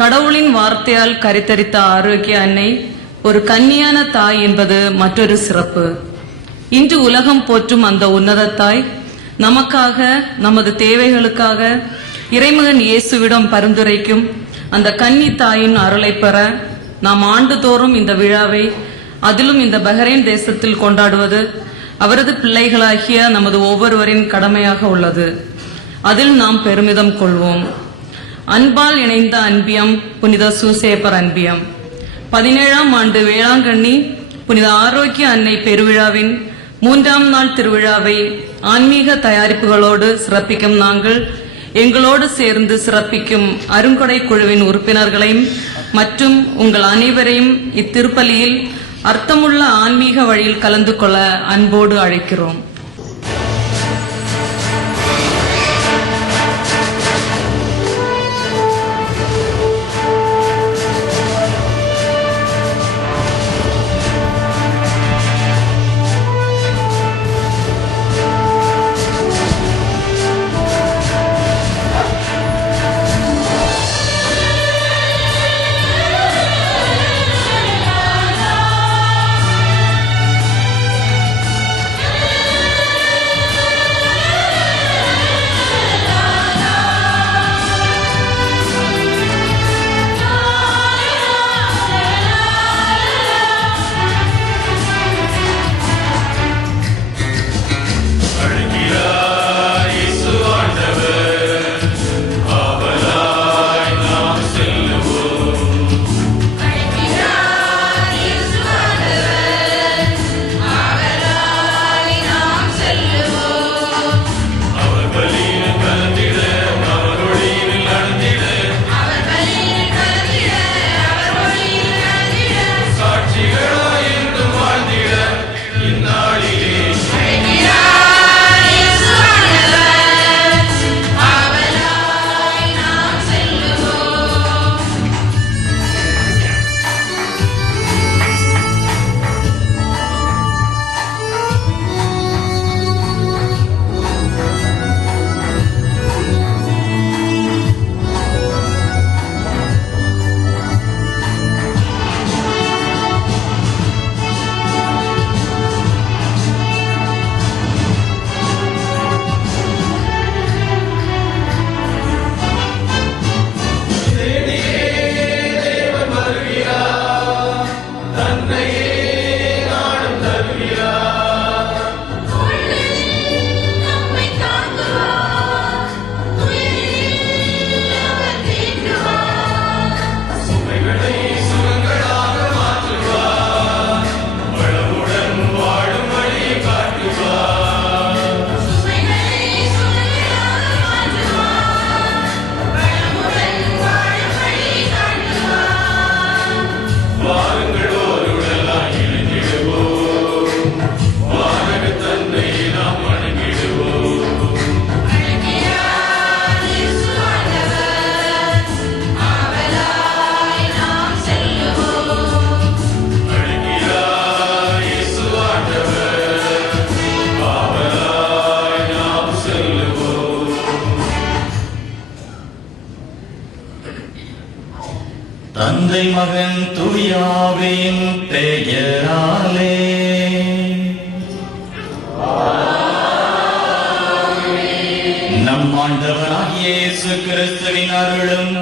கடவுளின் வார்த்தையால் கருத்தரித்த ஆரோக்கிய அன்னை ஒரு கன்னியான தாய் என்பது மற்றொரு சிறப்பு. இன்று உலகம் போற்றும் அந்த உன்னத தாய் நமக்காக, நமது தேவைகளுக்காக இறைமகன் இயேசுவிடம் பரிந்துரைக்கும் அந்த கன்னி தாயின் அருளை பெற நாம் ஆண்டுதோறும் இந்த விழாவை, அதிலும் இந்த பஹ்ரைன் தேசத்தில் கொண்டாடுவது அவரது பிள்ளைகளாகிய நமது ஒவ்வொருவரின் கடமையாக உள்ளது. அதில் நாம் பெருமிதம் கொள்வோம். அன்பால் இணைந்த அன்பியம் புனித சூசேப்பர் அன்பியம் 17ஆம் ஆண்டு வேளாங்கண்ணி புனித ஆரோக்கிய அன்னை பெருவிழாவின் 3ஆம் நாள் திருவிழாவை ஆன்மீக தயாரிப்புகளோடு சிறப்பிக்கும் நாங்கள் எங்களோடு சேர்ந்து சிறப்பிக்கும் அருங்கொடை குழுவின் உறுப்பினர்களையும் மற்றும் உங்கள் அனைவரையும் இத்திருப்பலியில் அர்த்தமுள்ள ஆன்மீக வழியில் கலந்து கொள்ள அன்போடு அழைக்கிறோம். தந்தை மகன் தூயாவின் பெயராலே நம் ஆண்டவராகிய இயேசு கிறிஸ்துவின் அருளும்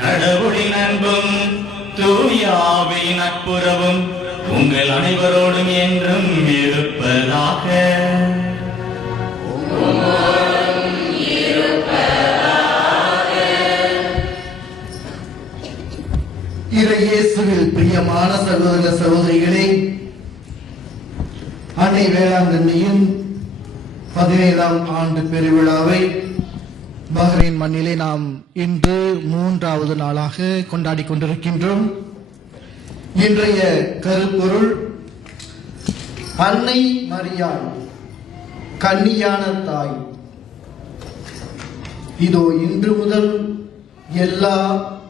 கடவுளின் அன்பும் தூயாவின் நட்புறவும் உங்கள் அனைவரோடும் என்றும் இருப்பதாக. இயேசுவில் பிரியமான சகோதர சகோதரிகளே, அன்னை வேளாங்கண்ணியின் 17ஆம் ஆண்டு பெருவிழாவை பஹ்ரைன் மண்ணிலே நாம் இன்று 3வது நாளாக கொண்டாடி கொண்டிருக்கின்றோம். இன்றைய கருப்பொருள் அன்னை மரியாள் கன்னியான தாய். இதோ இன்று முதல் எல்லா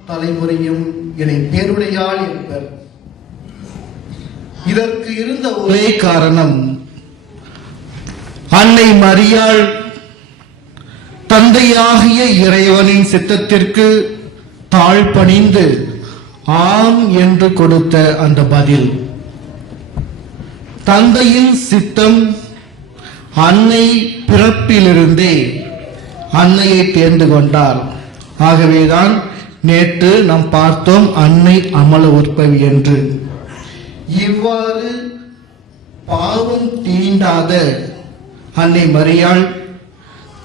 தலைமுறையும் என்னை பேருடையாள் என்பர். இதற்கு இருந்த ஒரே காரணம், அன்னை மரியாள் தந்தையாகிய இறைவனின் சித்தத்திற்கு தாழ்பணிந்து ஆம் என்று கொடுத்த அந்த பதில். தந்தையின் சித்தம் அன்னை பிறப்பிலிருந்தே அன்னையை தேர்ந்து கொண்டார். ஆகவேதான் நேற்று நாம் பார்த்தோம் அன்னை அமல உற்பவி என்று. இவ்வாறு பாவம் தீண்டாத அன்னை மரியாள்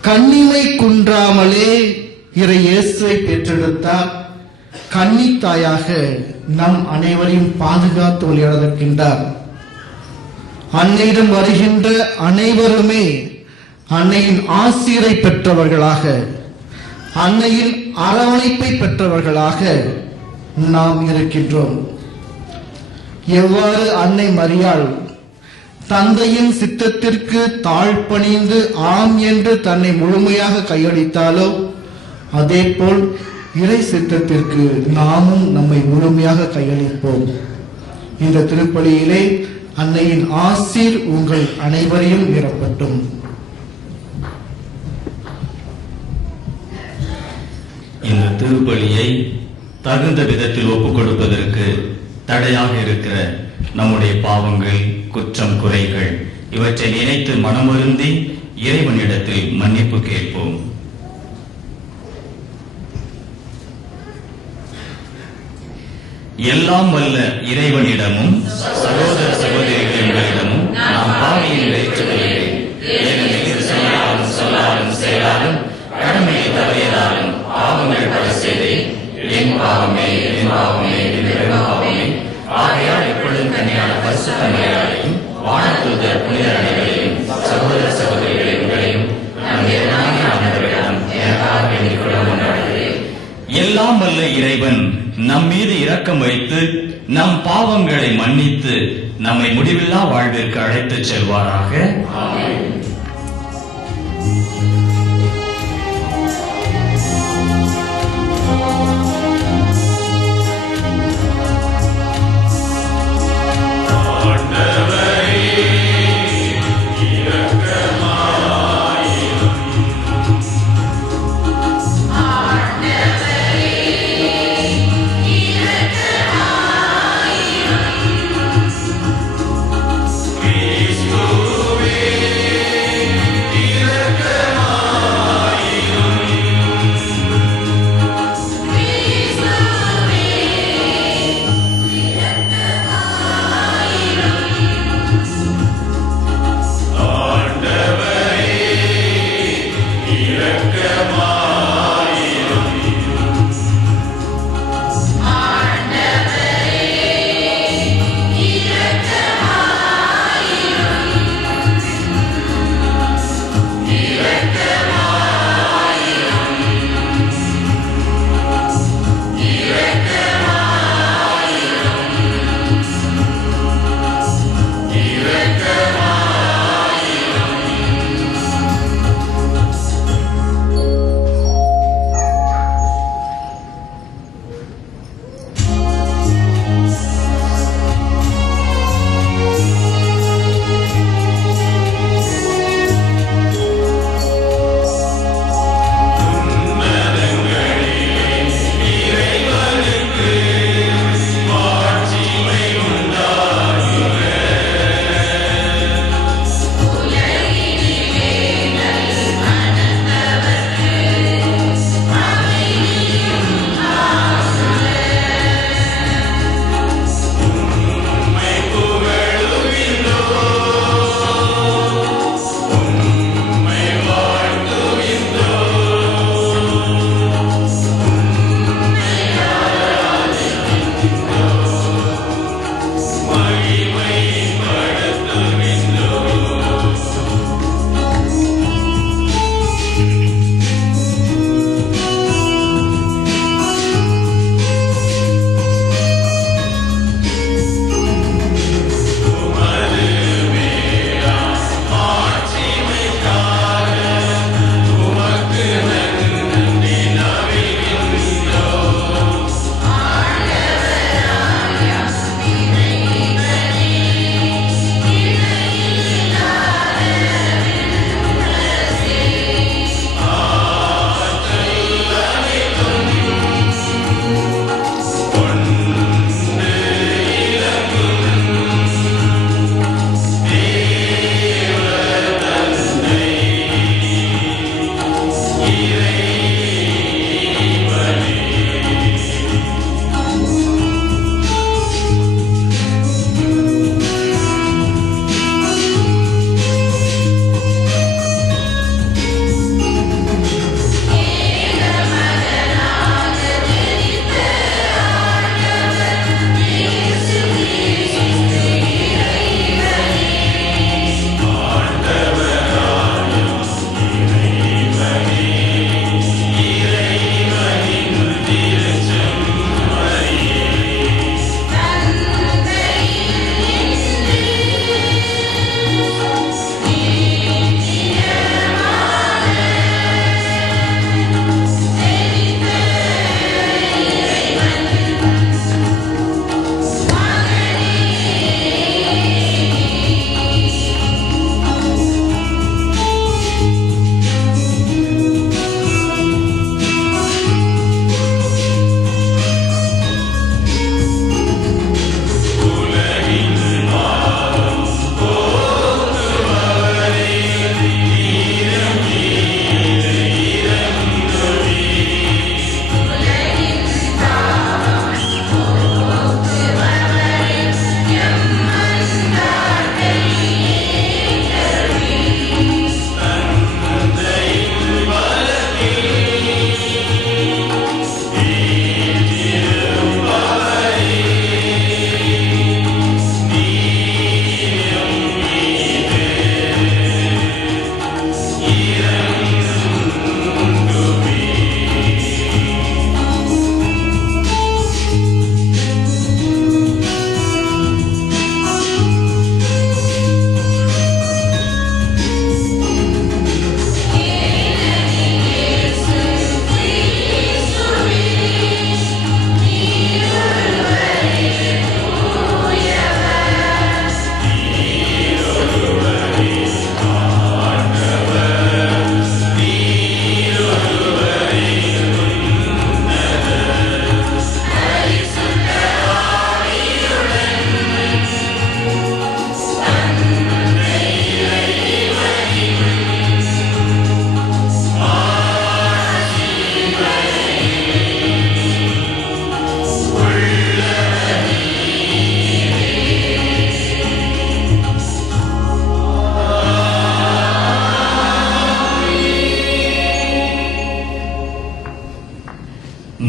கன்னிமை குன்றாமலே இறை இயேசுவை பெற்றெடுத்தார். கன்னித்தாயாக நம் அனைவரையும் பாதுகாத்து வழிநடத்துகின்றார். அன்னையிடம் வருகின்ற அனைவருமே அன்னையின் ஆசீரை பெற்றவர்களாக, அன்னையின் அரவணைப்பை பெற்றவர்களாக நாம் இருக்கின்றோம். எவ்வாறு அன்னை மரியாள் தந்தையின் சித்தத்திற்கு தாழ்பணிந்து ஆம் என்று தன்னை முழுமையாக கையளித்தாலோ, அதேபோல் இறை சித்தத்திற்கு நாமும் நம்மை முழுமையாக கையளிப்போம். இந்த திருப்பலியிலே அன்னையின் ஆசீர் உங்கள் அனைவரையும் நிரப்பட்டும். இந்த திருப்பலியை தகுந்த விதத்தில் ஒப்புக் கொடுப்பதற்கு தடையாக இருக்கிற நம்முடைய பாவங்கள், குற்றம், குறைகள் இவற்றை நினைத்து மனமருந்தி இறைவனிடத்தில் மன்னிப்பு கேட்போம். எல்லாம் வல்ல இறைவனிடமும் சகோதர சகோதரிகளிடமும் நாம் பாவியின் வெளிச்சொல்கிறேன். ஏனெனில் சொல்லாலும் சொல்லாலும் செயலாலும் கடமையை தவறியதாலும் பாவங்கள் பல செய்தேன். என் பாவமே, என் பாவமே, என் பாவமே. ஆகையால் எப்பொழுதும் கன்னியான பரிசுத்த மரியாதையும் வானதூதர் புனிதர் அனைவரையும் சகோதர சகோதரிகளை உங்களையும் நம் இறைவனாகிய ஆண்டவரிடம் எனக்காக வேண்டிக் கொள்ள முன்னாடுகிறேன். எல்லாம் வல்ல இறைவன் நம் மீது இரக்கம் வைத்து நம் பாவங்களை மன்னித்து நம்மை முடிவில்லா வாழ்விற்கு அழைத்துச் செல்வாராக. ஆமென்.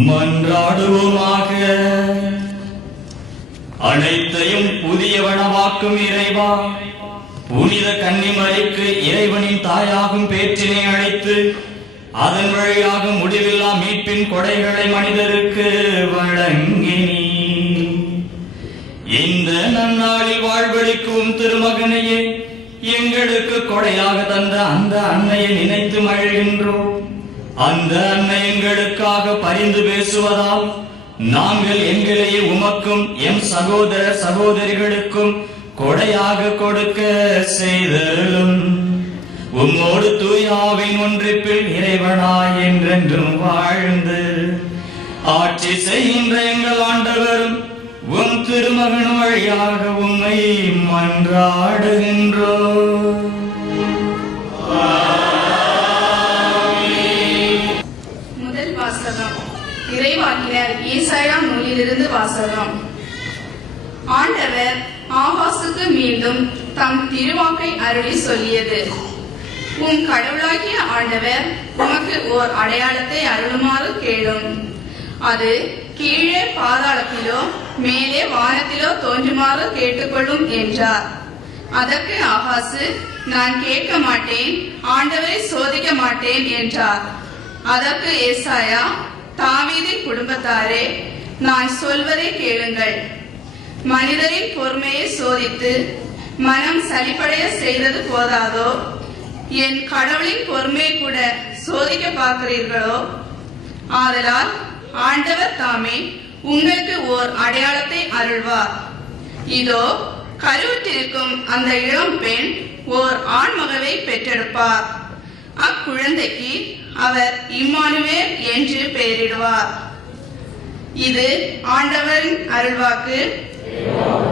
மன்றாடுவோமாக. அனைத்தையும் புதியவனவாக்கும் இறைவா, புனித கன்னிமரிக்கு இறைவனின் தாயாகும் பேற்றினை அழைத்து அதன் வழியாக முடிவில்லா மீட்பின் கொடைகளை மனிதருக்கு வழங்கினீ. இந்த நன்னாளில் வாழ்வளிக்கும் திருமகனையே எங்களுக்கு கொடையாக தந்த அந்த அன்னையை நினைத்து மகிழ்கின்றோம். அந்த அன்னை எங்களுக்காக பரிந்து பேசுவதால் நாங்கள் எங்களையே உமக்கும் எம் சகோதர சகோதரிகளுக்கும் கொடையாக கொடுக்க செய்தருளும். உம்மோடு தூயாவின் ஒன்றிப்பில் இறைவனாய் என்றென்றும் வாழ்ந்து ஆட்சி செய்கின்ற எங்கள் ஆண்டவரும் உம் திருமகன் வழியாக உம்மை மன்றாடுகின்றோம். முதல் வாசகம். இறைவாக்கினர் ஏசாயா நூலிலிருந்து வாசகம். ஆண்டவர் ஆகாசுக்கு மீண்டும் தம் திருவாக்கை அருளி சொல்லியது: உம் கடவுளாகிய ஆண்டவர் உமக்கு ஓர் அடையாளத்தை அருளுமாறு கேளும். அது கீழே பாதாளத்திலோ மேலே வானத்திலோ தோன்றுமாறு கேட்டுக்கொள்ளும் என்றார். அதற்கு ஆகாசு, நான் கேட்க மாட்டேன், ஆண்டவரை சோதிக்க மாட்டேன் என்றார். அதற்கு ஏசாயா, தாவீதின் குடும்பத்தாரே, நான் சொல்வதை கேளுங்கள். மனிதரின் பொறுமையை சோதித்து மனம் சலிப்படைய செய்தது போதாதோ, என் கடவுளின் பொறுமையை கூட சோதிக்க பார்க்கிறீர்களோ? ஆதலால் ஆண்டவர் தாமே உங்களுக்கு ஓர் அடையாளத்தை அருள்வார். இதோ, கருவுற்றிருக்கும் அந்த இளம் பெண் ஓர் ஆண்மகவை பெற்றெடுப்பார். அக்குழந்தைக்கு அவர் இம்மானுவேல் என்று பெயரிடுவார். இது ஆண்டவரின் அருள்வாக்கு. Yeah.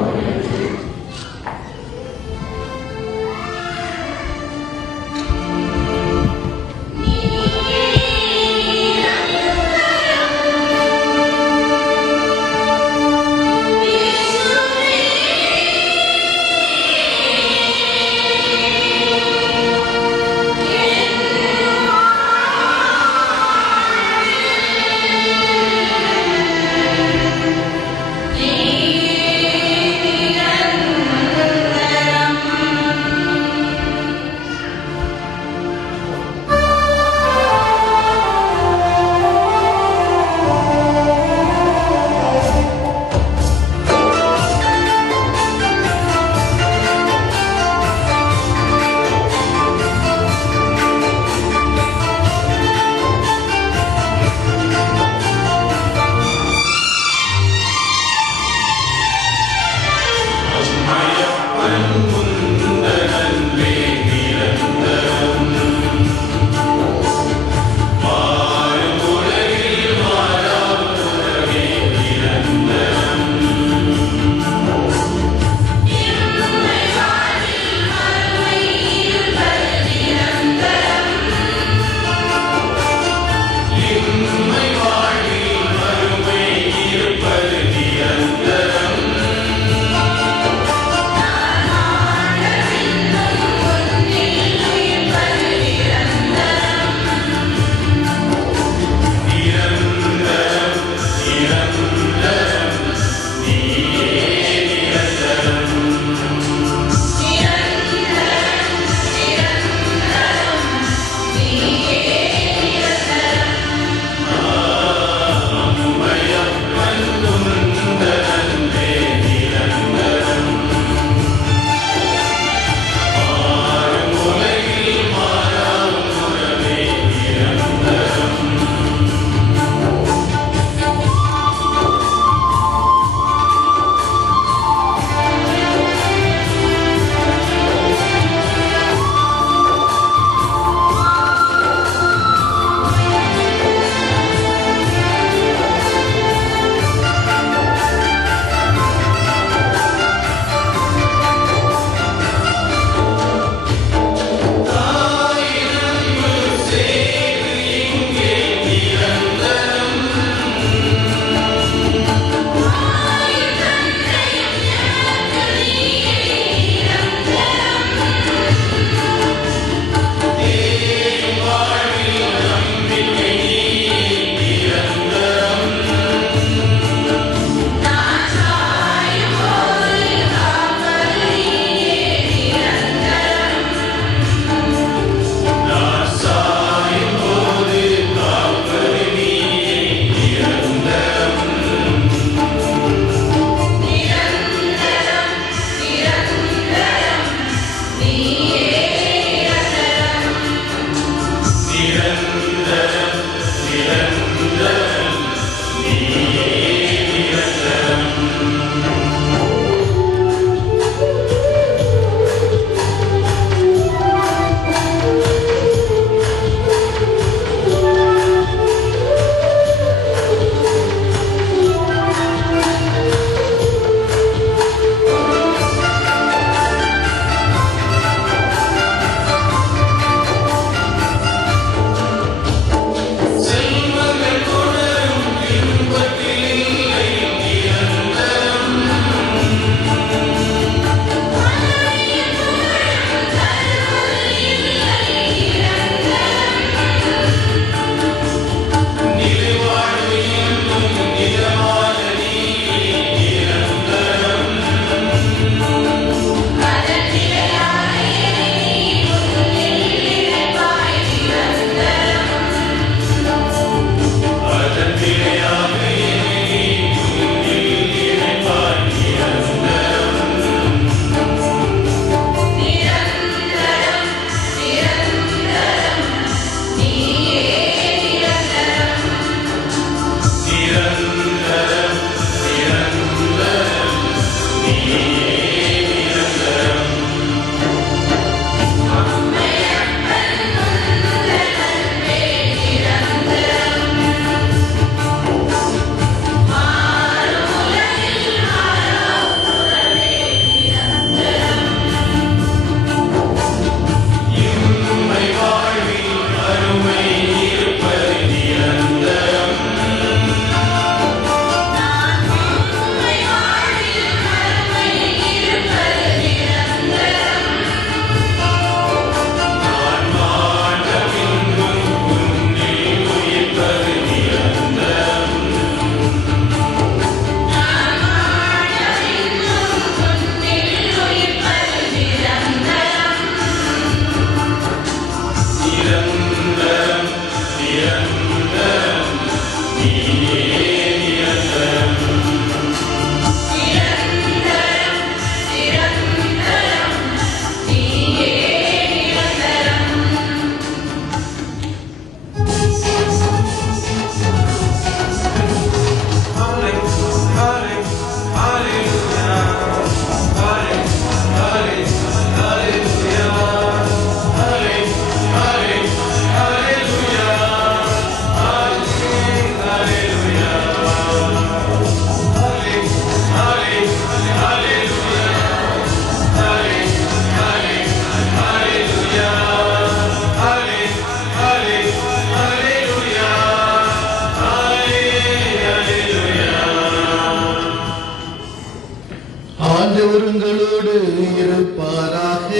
இருப்பாராக.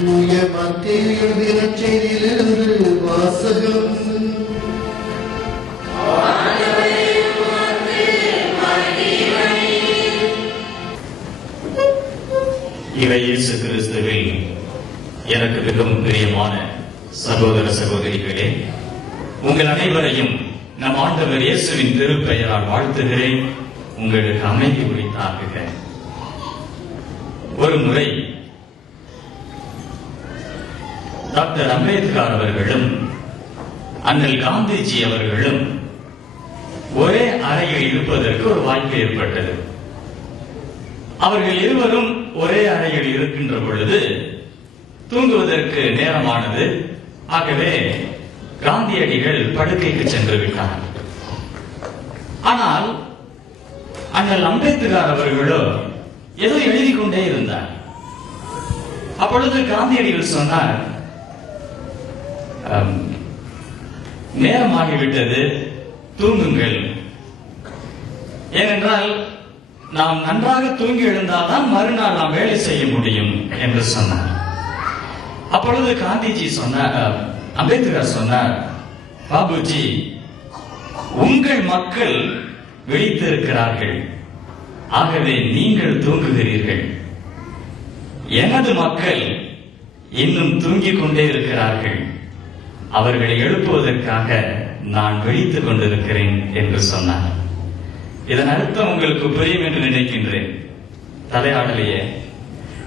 தூய மத்தேயு எழுதிய நற்செய்தியிலிருந்து வாசகம். இவை இயேசு கிறிஸ்துவில் எனக்கு மிகவும் பிரியமான சகோதர சகோதரிகளே, உங்கள் அனைவரையும் நம் ஆண்டவர் இயேசுவின் திருப்பெயரால் வாழ்த்துகிறேன். உங்களுக்கு அமைதி உரித்தாகுக. ஒரு முறை டாக்டர் அம்பேத்கர் அவர்களும் அண்ணல் காந்திஜி அவர்களும் ஒரே அறையில் இருப்பதற்கு ஒரு வாய்ப்பு ஏற்பட்டது. அவர்கள் இருவரும் ஒரே அறையில் இருக்கின்ற பொழுது தூங்குவதற்கு நேரமானது. ஆகவே காந்தியடிகள் படுக்கைக்கு சென்று விட்டார். ஆனால் அண்ணல் அம்பேத்கர் அவர்களோ ஏதோ எழுதி கொண்டே இருந்தார். அப்பொழுது காந்தியடிகள் சொன்னார், நேரமாகிவிட்டது, தூங்குங்கள். ஏனென்றால் நாம் நன்றாக தூங்கி எழுந்தால்தான் மறுநாள் நாம் வேலை செய்ய முடியும் என்று சொன்னார். அப்பொழுது காந்திஜி சொன்னார், அம்பேத்கர் சொன்னார், பாபுஜி, உங்கள் மக்கள் விழித்திருக்கிறார்கள், ஆகவே நீங்கள் தூங்குகிறீர்கள். எனது மக்கள் இன்னும் தூங்கிக் கொண்டே இருக்கிறார்கள், அவர்களை எழுப்புவதற்காக நான் விழித்துக் கொண்டிருக்கிறேன் என்று சொன்னார். இதன் அர்த்தம் உங்களுக்கு புரியும் என்று நினைக்கின்றேன். தலையாடலையே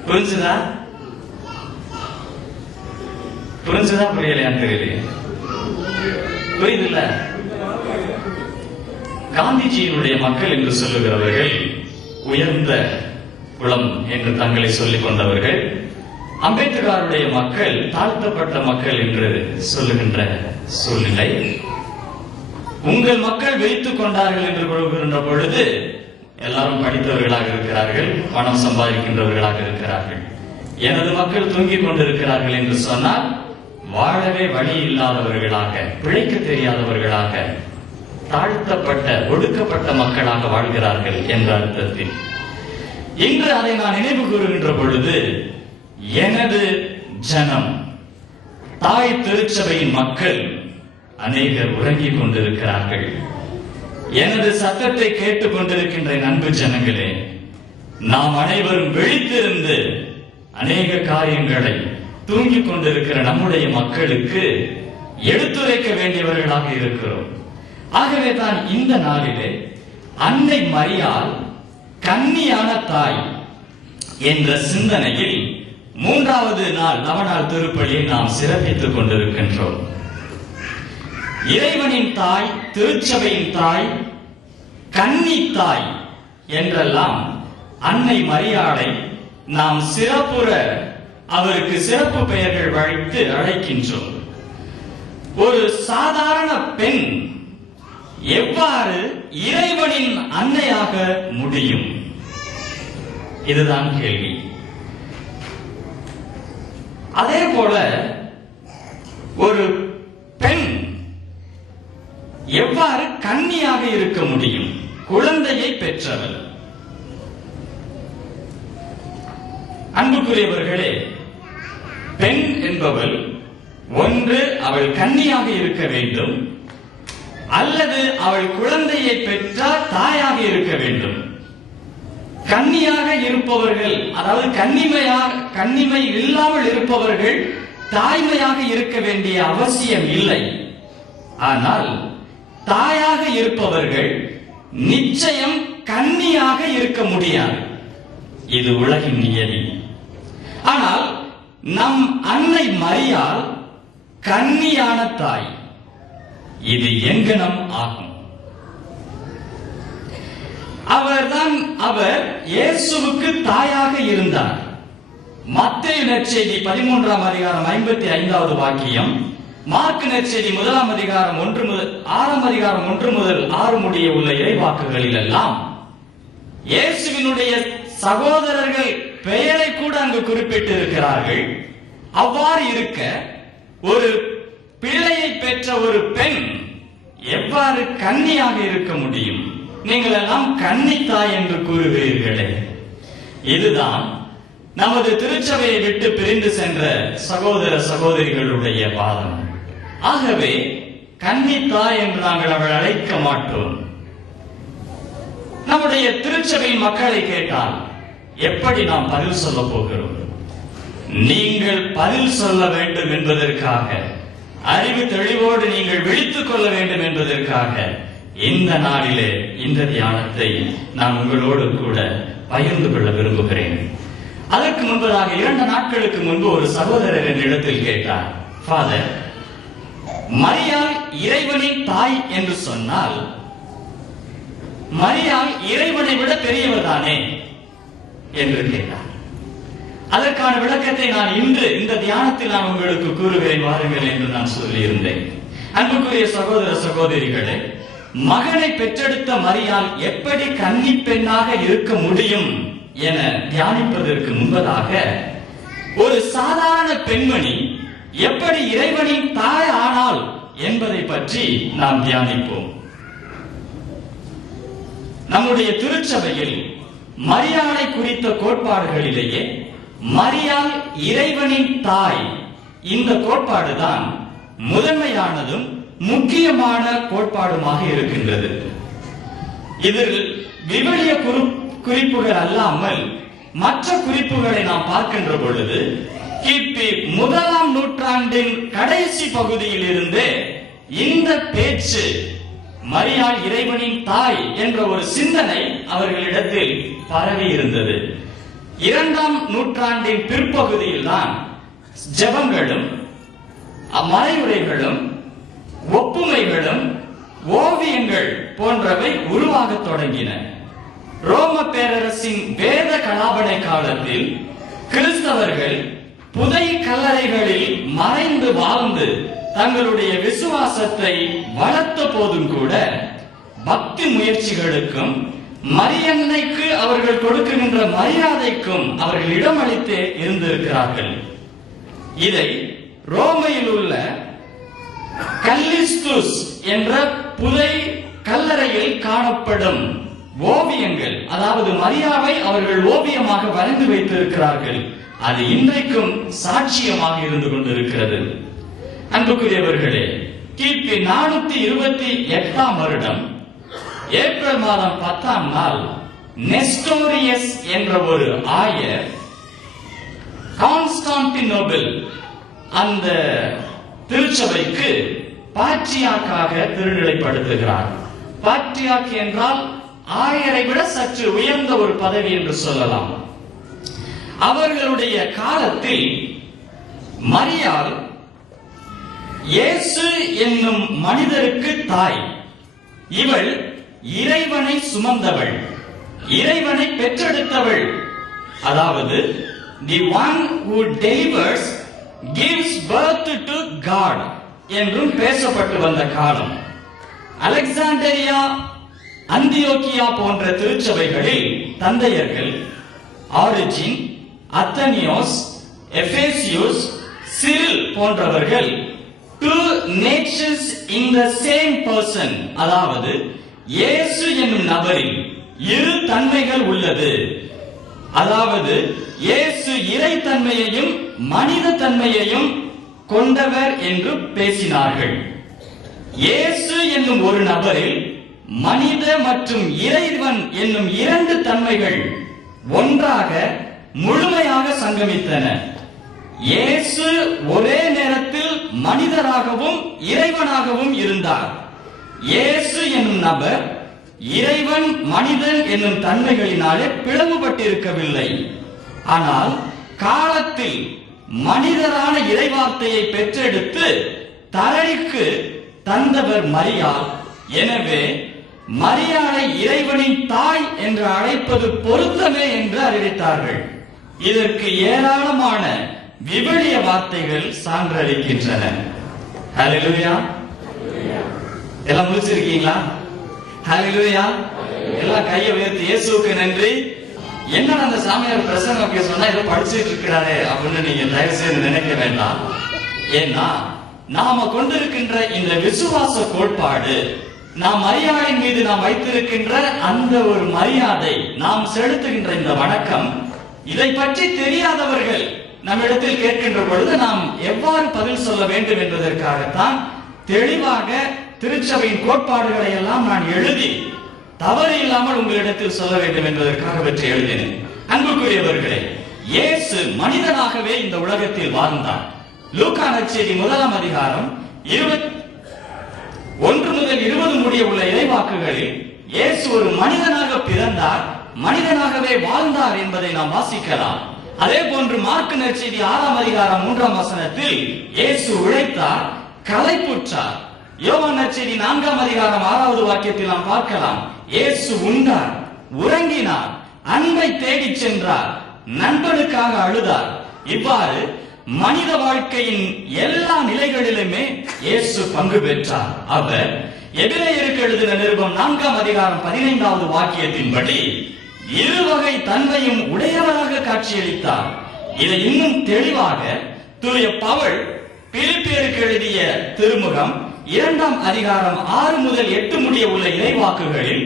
புரிஞ்சுதா? புரிஞ்சுதா புரியலையான்னு தெரியலையே. புரியுதில்ல? காந்திஜியினுடைய மக்கள் என்று சொல்லுகிறவர்கள் உயர்ந்த குலம் என்று தங்களை சொல்லிக் கொண்டவர்கள். அம்பேத்கருடைய மக்கள் தாழ்த்தப்பட்ட மக்கள் என்று சொல்லுகின்ற சூழ்நிலை. உங்கள் மக்கள் வைத்துக் கொண்டார்கள் என்று கூறுகின்ற பொழுது எல்லாரும் படித்தவர்களாக இருக்கிறார்கள், பணம் சம்பாதிக்கின்றவர்களாக இருக்கிறார்கள். எனது மக்கள் தூங்கிக் கொண்டிருக்கிறார்கள் என்று சொன்னால் வாழவே வழி இல்லாதவர்களாக, பிழைக்க தெரியாதவர்களாக, தாழ்த்தப்பட்ட ஒடுக்கப்பட்ட மக்களாக வாழ்கிறார்கள் என்ற அர்த்தத்தில் இன்று அதை நான் நினைவு கூறுகின்ற பொழுது எனது ஜனம், தாய் திருச்சபையின் மக்கள் அநேகர் உறங்கிக் கொண்டிருக்கிறார்கள். எனது சத்தத்தை கேட்டுக் கொண்டிருக்கின்ற அன்பு ஜனங்களே, நாம் அனைவரும் விழித்திருந்து அநேக காரியங்களை தூங்கிக் கொண்டிருக்கிற நம்முடைய மக்களுக்கு எடுத்துரைக்க வேண்டியவர்களாக இருக்கிறோம். ஆகவே தான் இந்த நாளிலே அன்னை மரியாள் கன்னியான தாய் என்ற சிந்தனையில் 3வது நாள் நவநாள் திருப்பலியை நாம் சிறப்பித்துக் கொண்டிருக்கின்றோம். இறைவனின் தாய், திருச்சபையின் தாய், கன்னி தாய் என்றெல்லாம் அன்னை மரியாளை நாம் சிறப்புற அவருக்கு சிறப்பு பெயர்கள் வைத்து அழைக்கின்றோம். ஒரு சாதாரண பெண் எவ்வாறு இறைவனின் அன்னையாக முடியும்? இதுதான் கேள்வி. அதே போல ஒரு பெண் எவ்வாறு கன்னியாக இருக்க முடியும்? குழந்தையை பெற்றவள். அன்புக்குரியவர்களே, பெண் என்பவள் ஒன்று அவள் கன்னியாக இருக்க வேண்டும், அல்லது அவள் குழந்தையை பெற்றால் தாயாக இருக்க வேண்டும். கன்னியாக இருப்பவர்கள், அதாவது கன்னிமை இல்லாமல் இருப்பவர்கள் தாய்மையாக இருக்க வேண்டிய அவசியம் இல்லை. ஆனால் தாயாக இருப்பவர்கள் நிச்சயம் கன்னியாக இருக்க முடியாது. இது உலகின் நியதி. ஆனால் நம் அன்னை மரியாள் கன்னியான தாய். இது எங்கனம் ஆகும். அவர் இயேசுவுக்கு தாயாக இருந்தார். மத்தேயு நற்செய்தி 13ஆம் அதிகாரம் 55வது வாக்கியம், மார்க்கு நற்செய்தி 1ஆம் அதிகாரம் 6ஆம் அதிகாரம் 1 முதல் 6 முடிய உள்ள இறைவாக்குகளில் எல்லாம் இயேசுவினுடைய சகோதரர்கள் பெயரை கூட அங்கு குறிப்பிட்டு இருக்கிறார்கள். அவ்வாறு இருக்க ஒரு பிள்ளையை பெற்ற ஒரு பெண் எவ்வாறு கன்னியாக இருக்க முடியும்? நீங்கள் எல்லாம் கன்னித்தாய் என்று கூறுகிறீர்களே. இதுதான் நமது திருச்சபையை விட்டு பிரிந்து சென்ற சகோதர சகோதரிகளுடைய வாதம். ஆகவே கன்னித்தாய் என்று நாங்கள் அவள் அழைக்க மாட்டோம். நம்முடைய திருச்சபையின் மக்களை கேட்டால் எப்படி நாம் பதில் சொல்ல போகிறோம்? நீங்கள் பதில் சொல்ல வேண்டும் என்பதற்காக, அறிவு தெளிவோடு நீங்கள் விழித்துக் கொள்ள வேண்டும் என்பதற்காக இந்த நாளிலே இந்த தியானத்தை நான் உங்களோடு கூட பகிர்ந்து கொள்ள விரும்புகிறேன். அதற்கு முன்பதாக 2 நாட்களுக்கு முன்பு ஒரு சகோதரர் என்னிடத்தில் கேட்டார், ஃபாதர், மரியாள் இறைவனின் தாய் என்று சொன்னால் மரியாள் இறைவனை விட பெரியவர் தானே என்று கேட்டார். அதற்கான விளக்கத்தை நான் இன்று இந்த தியானத்தில் நான் உங்களுக்கு கூறுகிறேன், வாருங்கள் என்று நான் சொல்லியிருந்தேன். அன்புக்குரிய சகோதர சகோதரிகளே, மகனை பெற்றெடுத்த மரியாள் எப்படி கன்னி பெண்ணாக இருக்க முடியும் என தியானிப்பதற்கு முன்பதாக ஒரு சாதாரண பெண்மணி எப்படி இறைவனின் தாய் ஆனாள் என்பதை பற்றி நாம் தியானிப்போம். நம்முடைய திருச்சபையில் மரியாளை குறித்த கோட்பாடுகளிலேயே மரியாள் இறைவனின் தாய், இந்த கோட்பாடுதான் முதன்மையானதும் முக்கியமான கோட்பாடுமாக இருக்கின்றது. இதில் விவிலிய குறிப்புகள் அல்லாமல் மற்ற குறிப்புகளை நாம் பார்க்கின்ற பொழுது கிபி 1ஆம் நூற்றாண்டின் கடைசி பகுதியில் இருந்து இந்த பேச்சு மரியாள் இறைவனின் தாய் என்ற ஒரு சிந்தனை அவர்களிடத்தில் பரவி இருந்தது. 2ஆம் நூற்றாண்டின் பிற்பகுதியில் தான் ஜெபங்களும் மறைவுரைகளும் ஒப்புமைகளும் ஓவியங்கள் போன்றவை உருவாக தொடங்கின. ரோம பேரரசின் வேத கலாபனை காலத்தில் கிறிஸ்தவர்கள் புதை கல்லறைகளில் மறைந்து வாழ்ந்து தங்களுடைய விசுவாசத்தை வளர்த்த போதும் கூட பக்தி முயற்சிகளுக்கும் மரியன்னைக்கு அவர்கள் கொடுக்கின்ற மரியாதைக்கும் அவர்கள் இடமளித்தே இருந்திருக்கிறார்கள். இதை ரோமையில் உள்ள கல்லிஸ்துஸ் என்ற புதை கல்லறையில் காணப்படும் ஓவியங்கள், அதாவது மரியாவை அவர்கள் ஓவியமாக வரைந்து வைத்திருக்கிறார்கள். அது இன்றைக்கும் சாட்சியமாக இருந்து கொண்டிருக்கிறது. அன்புக்குரியவர்களே, கிபி 428ஆம் வருடம் ஏப்ரல் மாதம் 10ஆம் நாள் நெஸ்டோரியஸ் என்ற ஒரு ஆயர் கான்ஸ்டான்டினோபிள் அந்த திருச்சபைக்கு பாட்ரியாக்காக திருநிலைப்படுத்துகிறார். பாட்ரியாக் என்றால் ஆயரை விட சற்று உயர்ந்த ஒரு பதவி என்று சொல்லலாம். அவர்களுடைய காலத்தில் மரியாள் இயேசு என்னும் மனிதருக்கு தாய். இவள் இறைவனை சுமந்தவள், இறைவனை பெற்றெடுத்தவள். அதாவது the one who delivers gives birth to God என்றும் பேசப்பட்டு வந்த காலம். அலெக்சாண்டரியா, அந்தியோக்கியா போன்ற திருச்சபைகளில் தந்தையர்கள் ஆரிஜின், அத்தனியோஸ், எபேசியோஸ், சிரில் போன்றவர்கள் two natures in the same person, அதாவது இயேசு என்னும் நபரில் 2 தன்மைகள் உள்ளது, அதாவது இயேசு இறை தன்மையையும் மனித தன்மையையும் கொண்டவர் என்று பேசினார்கள். இயேசு என்னும் ஒரு நபரில் மனித மற்றும் இறைவன் என்னும் 2 தன்மைகள் ஒன்றாக முழுமையாக சங்கமித்தன. இயேசு ஒரே நேரத்தில் மனிதராகவும் இறைவனாகவும் இருந்தார். இயேசு என்னும் நபர் இறைவன் மனிதன் என்னும் தன்மைகளினாலே பிளவுபட்டிருக்கவில்லை. ஆனால் காலத்தில் மனிதரான இறைவார்த்தையை பெற்றெடுத்து தரணிக்கு தந்தவர் மரியாள். எனவே மரியாளை இறைவனின் தாய் என்று அழைப்பது பொருத்தமே என்று அறிவித்தார்கள். இதற்கு ஏராளமான விவிலிய வார்த்தைகள் சான்றளிக்கின்றன. ஹல்லேலூயா. எல்லாம் முடிச்சிருக்கீங்களா? ஹல்லேலூயா. எல்லாம் கையை உயர்த்தி இயேசுவுக்கு நன்றி. என்ன அந்த சாமியார் பிரசங்கம் சொன்னா ஏதோ படிச்சுட்டு இருக்கிறாரே அப்படின்னு நீங்க தயவு செய்து நினைக்க வேண்டாம். ஏன்னா நாம கொண்டிருக்கின்ற இந்த விசுவாச கோட்பாடு, நாம் மரியாதையின் மீது நாம் வைத்திருக்கின்ற அந்த ஒரு மரியாதை, நாம் செலுத்துகின்ற இந்த வணக்கம், இதை பற்றி தெரியாதவர்கள் நம்மிடத்தில் கேட்கின்ற பொழுது நாம் எவ்வாறு பதில் சொல்ல வேண்டும் என்பதற்காகத்தான் தெளிவாக திருச்சபையின் கோட்பாடுகளை எல்லாம் நான் எழுதி தவறு இல்லாமல் உங்களிடத்தில் சொல்ல வேண்டும் என்பதற்காக பற்றி எழுதினேன். அன்புக்குரியவர்களே, இயேசு மனிதனாகவே இந்த உலகத்தில் வாழ்ந்தார். லூக்கா நற்செய்தி 1 அதிகாரம் 1 முதல் 20 முடிய உள்ள இறைவாக்குகளில் இயேசு ஒரு மனிதனாக பிறந்தார், மனிதனாகவே வாழ்ந்தார் என்பதை நாம் வாசிக்கலாம். அதே போன்று மார்க்கு நற்செய்தி 6 அதிகாரம் 3 வசனத்தில் இயேசு உழைத்தார், களைப்புற்றார். யோவான் நற்செய்தி 4 அதிகாரம் 6 வாக்கியத்தில் நாம் பார்க்கலாம், இயேசு உண்டார், உறங்கினார், அன்பை தேடிச் சென்றார், நண்பனுக்காக அழுதார். இவ்வாறு மனித வாழ்க்கையின் எல்லா நிலைகளிலுமே இயேசு பங்கு பெற்றார். அவர் எபிரேயருக்கு எழுதின நிருபம் 4 அதிகாரம் 15 வாக்கியத்தின்படி இருவகை தன்மையும் உடையவராக காட்சியளித்தார். இதை இன்னும் தெளிவாக தூய பவுல் பிலிப்பியருக்கு எழுதிய திருமுகம் 2 அதிகாரம் 6 முதல் 8 முடிய உள்ள இறைவாக்குகளில்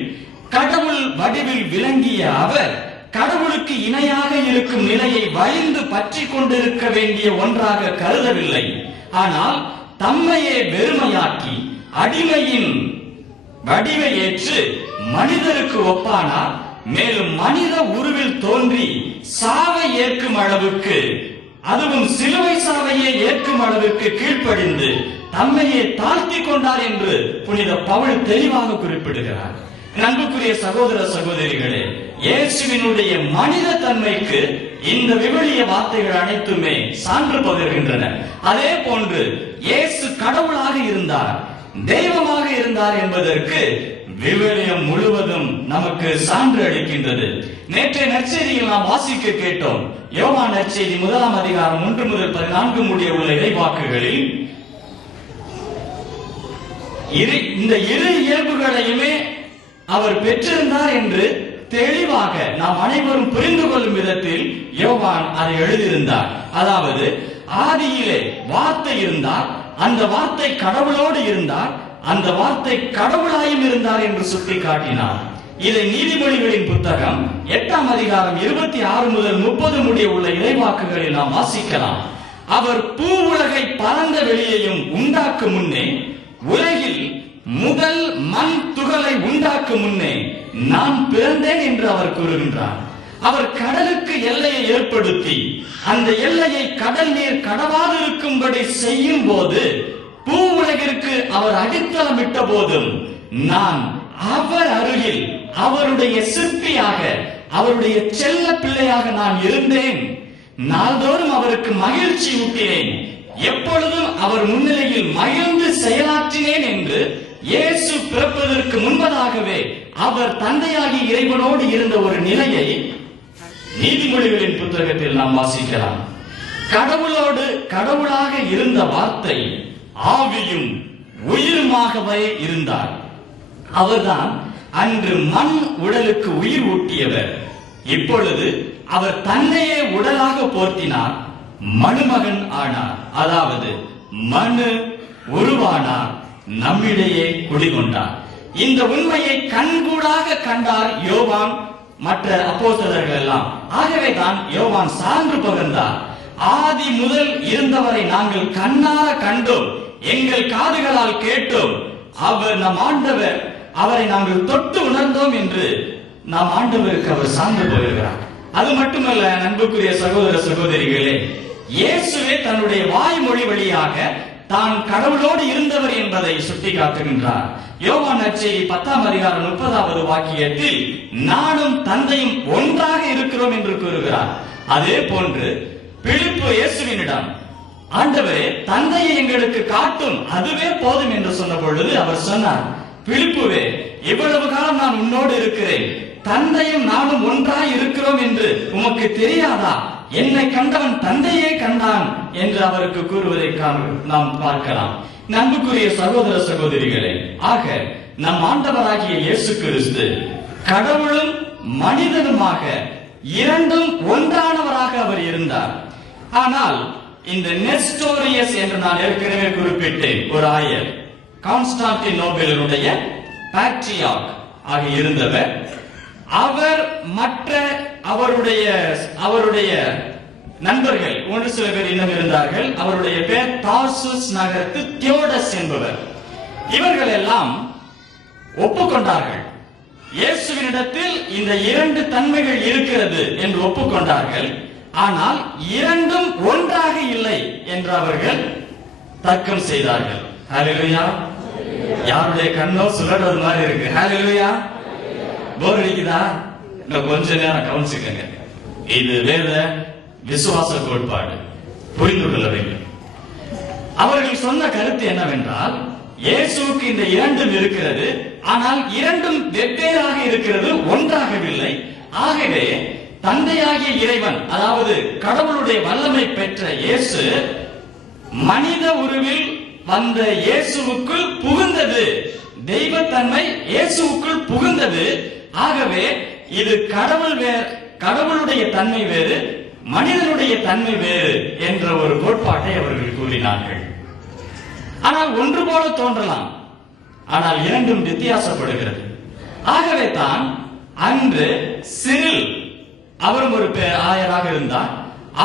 கடவுள் வடிவில் விளங்கிய அவர் கடவுளுக்கு இணையாக இருக்கும் நிலையை வலிந்து பற்றி கொண்டிருக்க வேண்டிய ஒன்றாக கருதவில்லை. ஆனால் தம்மையே வெறுமையாக்கி அடிமையின் வடிவை ஏற்று மனிதருக்கு ஒப்பானார். மேலும் மனித உருவில் தோன்றி சாவை ஏற்கும் அளவுக்கு, அதுவும் சிலுவை சாவையே ஏற்கும் அளவுக்கு கீழ்ப்படிந்து தம்மையே தாழ்த்தி கொண்டார் என்று புனித பவுல் தெளிவாக குறிப்பிடுகிறார். அன்புக்குரிய சகோதர சகோதரிகளே, இயேசுவினுடைய மனித தன்மைக்கு இந்த விவிலிய வார்த்தைகள் அனைத்துமே சான்று பகர்கின்றன. அதே போன்று இயேசு கடவுளாக இருந்தார், தெய்வமாக இருந்தார் என்பதற்கு விவிலியம் முழுவதும் நமக்கு சான்று அளிக்கின்றது. நேற்றைய நற்செய்தியில் நாம் வாசிக்க கேட்டோம். யோவான் நற்செய்தி 1 அதிகாரம் 1 முதல் 14 முடிய உள்ள இறைவாக்குகளில் இந்த இரு இயல்புகளையுமே அவர் பெற்றிருந்தார் என்று தெளிவாக நாம் அனைவரும் புரிந்து கொள்ளும் விதத்தில் யோவான் அதை எழுதியிருந்தார். அதாவது ஆதியிலே வார்த்தை இருந்தார், அந்த வார்த்தை கடவுளோடு இருந்தார், அந்த வார்த்தை கடவுளாயும் இருந்தார் என்று சுட்டி காட்டினார். இதை நீதிமொழிகளின் புத்தகம் 8 அதிகாரம் 26 முதல் 30 முடிய உள்ள இறைவாக்குகளில் நாம் வாசிக்கலாம். அவர் பூ உலகை பரந்த வெளியையும் உண்டாக்கும் முன்னே, உலகில் முதல் மண் துகளை உண்டாக்கும் முன்னே நான் பிறந்தேன் என்று அவர் கூறுகின்றார். அவர் கடலுக்கு எல்லையை ஏற்படுத்தி அந்த எல்லையை கடல் நீர் கடவாதிருக்கும்படி செய்யும் போது, பூ உலகிற்கு அவர் அடித்தளமிட்ட போதும் நான் அவர் அருகில் அவருடைய சிற்பியாக, அவருடைய செல்ல பிள்ளையாக நான் இருந்தேன். நாள்தோறும் அவருக்கு மகிழ்ச்சி ஊட்டினேன், எப்பொழுதும் அவர் முன்னிலையில் மகிழ்ந்து செயலாற்றினேன் என்று இயேசு பிறப்பதற்கு முன்பதாகவே அவர் தந்தையாகி இறைவனோடு இருந்த ஒரு நிலையை நீதிமொழிகளின் புத்தகத்தில் நாம் வாசிக்கலாம். கடவுளோடு கடவுளாக இருந்த வார்த்தை ஆவியும் உயிருமாகவே இருந்தார். அவர்தான் அன்று மண் உடலுக்கு உயிர் ஊட்டியவர். இப்பொழுது அவர் தன்னையே உடலாக போர்த்தினார், மனுமகன் ஆனார். அதாவது மனு உருவானார், நம்மிடையே குடிகொண்டார். இந்த உண்மையை கண்கூடாக கண்டார் யோவான், மற்ற அப்போஸ்தலர்கள் எல்லாம். ஆகவேதான் யோவான் சான்று பகர்ந்தார். ஆதி முதல் இருந்தவரை நாங்கள் கண்ணார கண்டோம், எங்கள் காதுகளால் கேட்டோம், அவர் நம் ஆண்டவர், அவரை நாங்கள் தொட்டு உணர்ந்தோம் என்று நாம் ஆண்டவருக்கு அவர் சான்று பகர்கிறார். அது மட்டுமல்ல அன்புக்குரிய சகோதர சகோதரிகளே, இயேசுவே தன்னுடைய வாய்மொழி வழியாக தான் கடவுளோடு இருந்தவர் என்பதை சுட்டிக்காட்டுகின்றார். யோவான் நற்செய்தி 10 அதிகாரம் 30 வாக்கியத்தில் நானும் தந்தையும் ஒன்றாக இருக்கிறோம் என்று கூறுகிறார். அதே போன்று பிலிப்பு இயேசுவினிடம், ஆண்டவரே தந்தையை எங்களுக்கு காட்டும், அதுவே போதும் என்று சொன்ன பொழுது அவர் சொன்னார், பிலிப்புவே இவ்வளவு காலம் நான் உன்னோடு இருக்கிறேன், தந்தையும் நானும் ஒன்றாய் இருக்கிறோம் என்று உமக்கு தெரியாதா? என்னை கண்டவன் தந்தையே கண்டான் என்று அவருக்கு கூறுவதை நாம் பார்க்கலாம். அன்புக்குரிய சகோதர சகோதரிகளே, ஆக நம் ஆண்டவராகிய இயேசு கிறிஸ்து கடவுளும் மனிதனுமாக இரண்டும் ஒன்றானவராக அவர் இருந்தார். ஆனால் இந்த நெஸ்டோரியஸ் என்று நான் ஏற்கனவே குறிப்பிட்டேன், ஒரு ஆயர், கான்ஸ்டான்டினோபிளினுடைய பேட்ரியார்க் ஆக இருந்தவர். அவர் மற்ற அவருடைய நண்பர்கள் ஒன்று சில பேர் இன்னும் இருந்தார்கள். அவருடைய பேர் தார்சுஸ் நகரத்து தியோடஸ் என்பவர். இவர்கள் எல்லாம் ஒப்புக்கொண்டார்கள், இயேசுவினிடத்தில் இந்த இரண்டு தன்மைகள் இருக்கிறது என்று ஒப்புக்கொண்டார்கள். ஆனால் இரண்டும் ஒன்றாக இல்லை என்று அவர்கள் தர்க்கம் செய்தார்கள். ஹல்லேலூயா. யாருடைய கண்ணோ சுழறது மாதிரி இருக்கு. ஹல்லேலூயா. போர் அடிக்குதா? இன்னும் கொஞ்ச நேரம் கவனிச்சுக்கங்க. இது வேத விசுவாச கோட்பாடு, புரிந்து கொள்ள வேண்டும். அவர்கள் சொன்ன கருத்து என்னவென்றால், இயேசுவுக்கு இந்த இரண்டும் இருக்கிறது, ஆனால் இரண்டும் வெவ்வேறாக இருக்கிறது, ஒன்றாகவில்லை. ஆகவே தந்தையாகிய இறைவன், அதாவது கடவுளுடைய வல்லமை பெற்ற இயேசு மனித உருவில் வந்த இயேசுவுக்குள் புகுந்தது, தெய்வத்தன்மை இயேசுவுக்குள் புகுந்தது. ஆகவே இது கடவுளுடைய தன்மை வேறு, மனிதனுடைய தன்மை வேறு என்ற ஒரு கோட்பாட்டை அவர்கள் கூறினார்கள். ஆனால் ஒன்று போல தோன்றலாம், ஆனால் இரண்டும் வித்தியாசப்படுகிறது. ஆகவே தான் அன்று சிரில், அவரும் ஒரு ஆயராக இருந்தார்,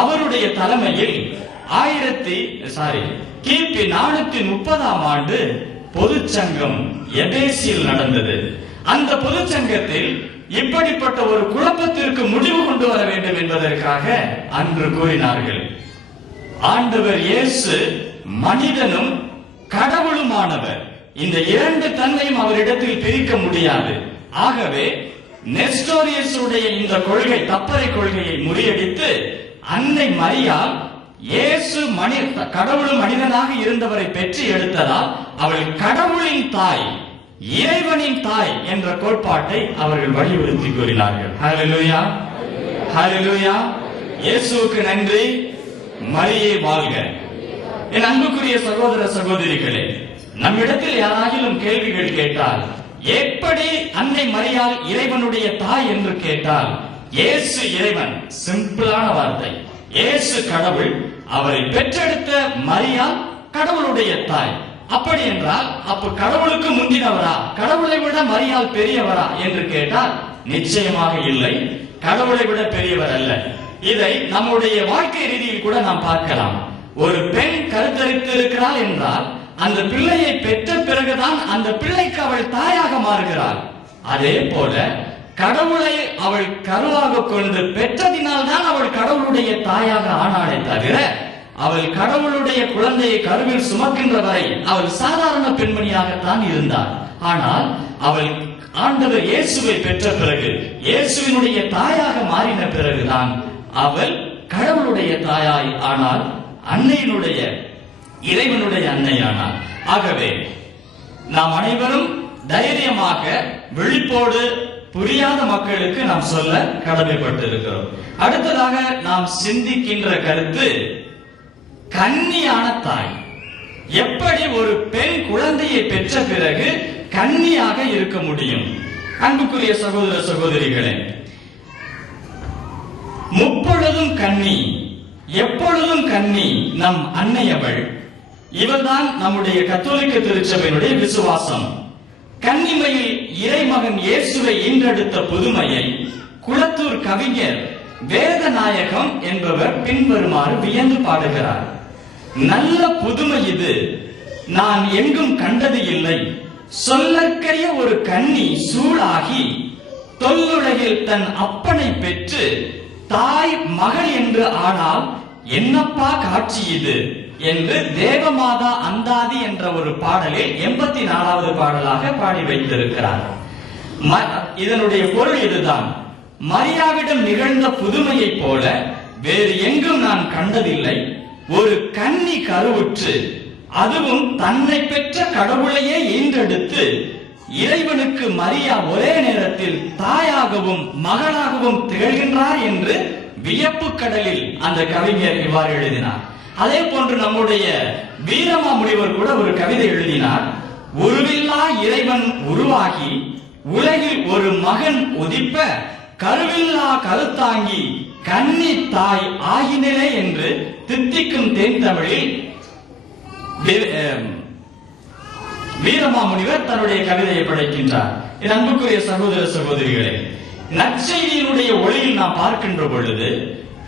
அவருடைய தலைமையில் கிபி 430ஆம் ஆண்டு பொதுச்சங்கம் எபேசியில் நடந்தது. அந்த பொதுச்சங்கத்தில் இப்படிப்பட்ட ஒரு குழப்பத்திற்கு முடிவு கொண்டு வர வேண்டும் என்பதற்காக அன்று கூறினார்கள், ஆண்டவர் இயேசு மனிதனும் கடவுளுமானவர், இந்த இரண்டு தன்மையும் அவரிடத்தில் பிரிக்க முடியாது. ஆகவே நெஸ்டோரியஸ் உடைய இந்த கொள்கை, தப்பறை கொள்கையை முறியடித்து அன்னை மரியாள் இயேசு கடவுளும் மனிதனாக இருந்தவரை பெற்று எடுத்ததால் அவள் கடவுளின் தாய், இறைவனின் தாய் என்ற கோட்பாட்டை அவர்கள் வலியுறுத்தி கூறினார்கள். ஹல்லேலூயா, ஹல்லேலூயா. இயேசுவுக்கு நன்றி, மரியே வாழ்க. என் அன்புக்குரிய சகோதர சகோதரிகளே, நம்மிடத்தில் யாராயிலும் கேள்விகள் கேட்டால், எப்படி அன்னை மரியாள் இறைவனுடைய தாய் என்று கேட்டால், இயேசு இறைவன், சிம்பிளான வார்த்தை. இயேசு கடவுள், அவரை பெற்றெடுத்த மரியாள் கடவுளுடைய தாய். அப்படி என்றால் அப்ப கடவுளுக்கு முந்தினவரா, கடவுளை விட மரியாள் பெரியவரா என்று கேட்டால் நிச்சயமாக இல்லை, கடவுளை விட பெரியவர் அல்ல. இதை நம்முடைய வாழ்க்கை ரீதியில் கூட நாம் பார்க்கலாம். ஒரு பெண் கருத்தரித்து இருக்கிறாள் என்றால் அந்த பிள்ளையை பெற்ற பிறகுதான் அந்த பிள்ளைக்கு அவள் தாயாக மாறுகிறாள். அதே போல கடவுளை அவள் கருவாக கொண்டு பெற்றதினால் தான் அவள் கடவுளுடைய தாயாக ஆனாளே தவிர, அவள் கடவுளுடைய குழந்தையை கருவில் சுமக்கின்ற வரை அவள் சாதாரண பெண்மணியாகத்தான் இருந்தாள். ஆனால் அவள் ஆண்டவர் இயேசுவை பெற்ற பிறகு, இயேசுவினுடைய தாயாக மாறின பிறகுதான் அவள் கடவுளுடைய தாயாய் ஆனால், அன்னையினுடைய இறைவனுடைய அன்னையானாள். ஆகவே நாம் அனைவரும் தைரியமாக விழிப்போடு புரியாத மக்களுக்கு நாம் சொல்ல கடமைப்பட்டு இருக்கிறோம். அடுத்ததாக நாம் சிந்திக்கின்ற கருத்து, கன்னியான தாய். எப்படி ஒரு பெண் குழந்தையை பெற்ற பிறகு கன்னியாக இருக்க முடியும்? அன்புக்குரிய சகோதர சகோதரிகளே, முப்பொழுதும் கன்னி, எப்பொழுதும் கன்னி நம் அன்னையவள். இவள்தான் நம்முடைய கத்தோலிக்க திருச்சபையினுடைய விசுவாசம். கன்னிமையில் இறைமகன் இயேசுவை ஈன்றெடுத்த புதுமையை குளத்தூர் கவிஞர் வேதநாயகம் என்பவர் பின்வருமாறு வியந்து பாடுகிறார். நல்ல புதுமை இது, நான் எங்கும் கண்டது இல்லை. சொல்லற்கரிய ஒரு கன்னி சூழாகி தொல்லுலகில் தன் அப்பனை பெற்று தாய் மகள் என்று ஆனால் என்னப்பா காட்சி இது என்று தேவமாதா அந்தாதி என்ற ஒரு பாடலில் 84வது பாடலாக பாடி வைத்திருக்கிறார். இதனுடைய பொருள் இதுதான், மரியாவிடம் நிகழ்ந்த புதுமையை போல வேறு எங்கும் நான் கண்டதில்லை. ஒரு கன்னி கருவுற்று, அதுவும் தன்னை பெற்ற கடவுளையே ஈன்றெடுத்து, இறைவனுக்கு மரியா ஒரே நேரத்தில் தாயாகவும் மகளாகவும் திகழ்கின்றார் என்று வியப்பு கடலில் அந்த கவிஞர் இவ்வாறு எழுதினார். அதே போன்று நம்முடைய வீரமாமுனிவர் கூட ஒரு கவிதை எழுதினார். உருவில்லா இறைவன் உருவாகி உலகில் ஒரு மகன் உதிப்ப, கருவில்லா கருத்தாங்கி கன்னி தாய் ஆகினரே என்று தித்திக்கும் தேன் தமிழில் வீரமாமுனிவர் தன்னுடைய கவிதையை படைக்கின்றார். என் அன்புக்குரிய சகோதர சகோதரிகளே, நற்செய்தியினுடைய ஒளியில் நாம் பார்க்கின்ற பொழுது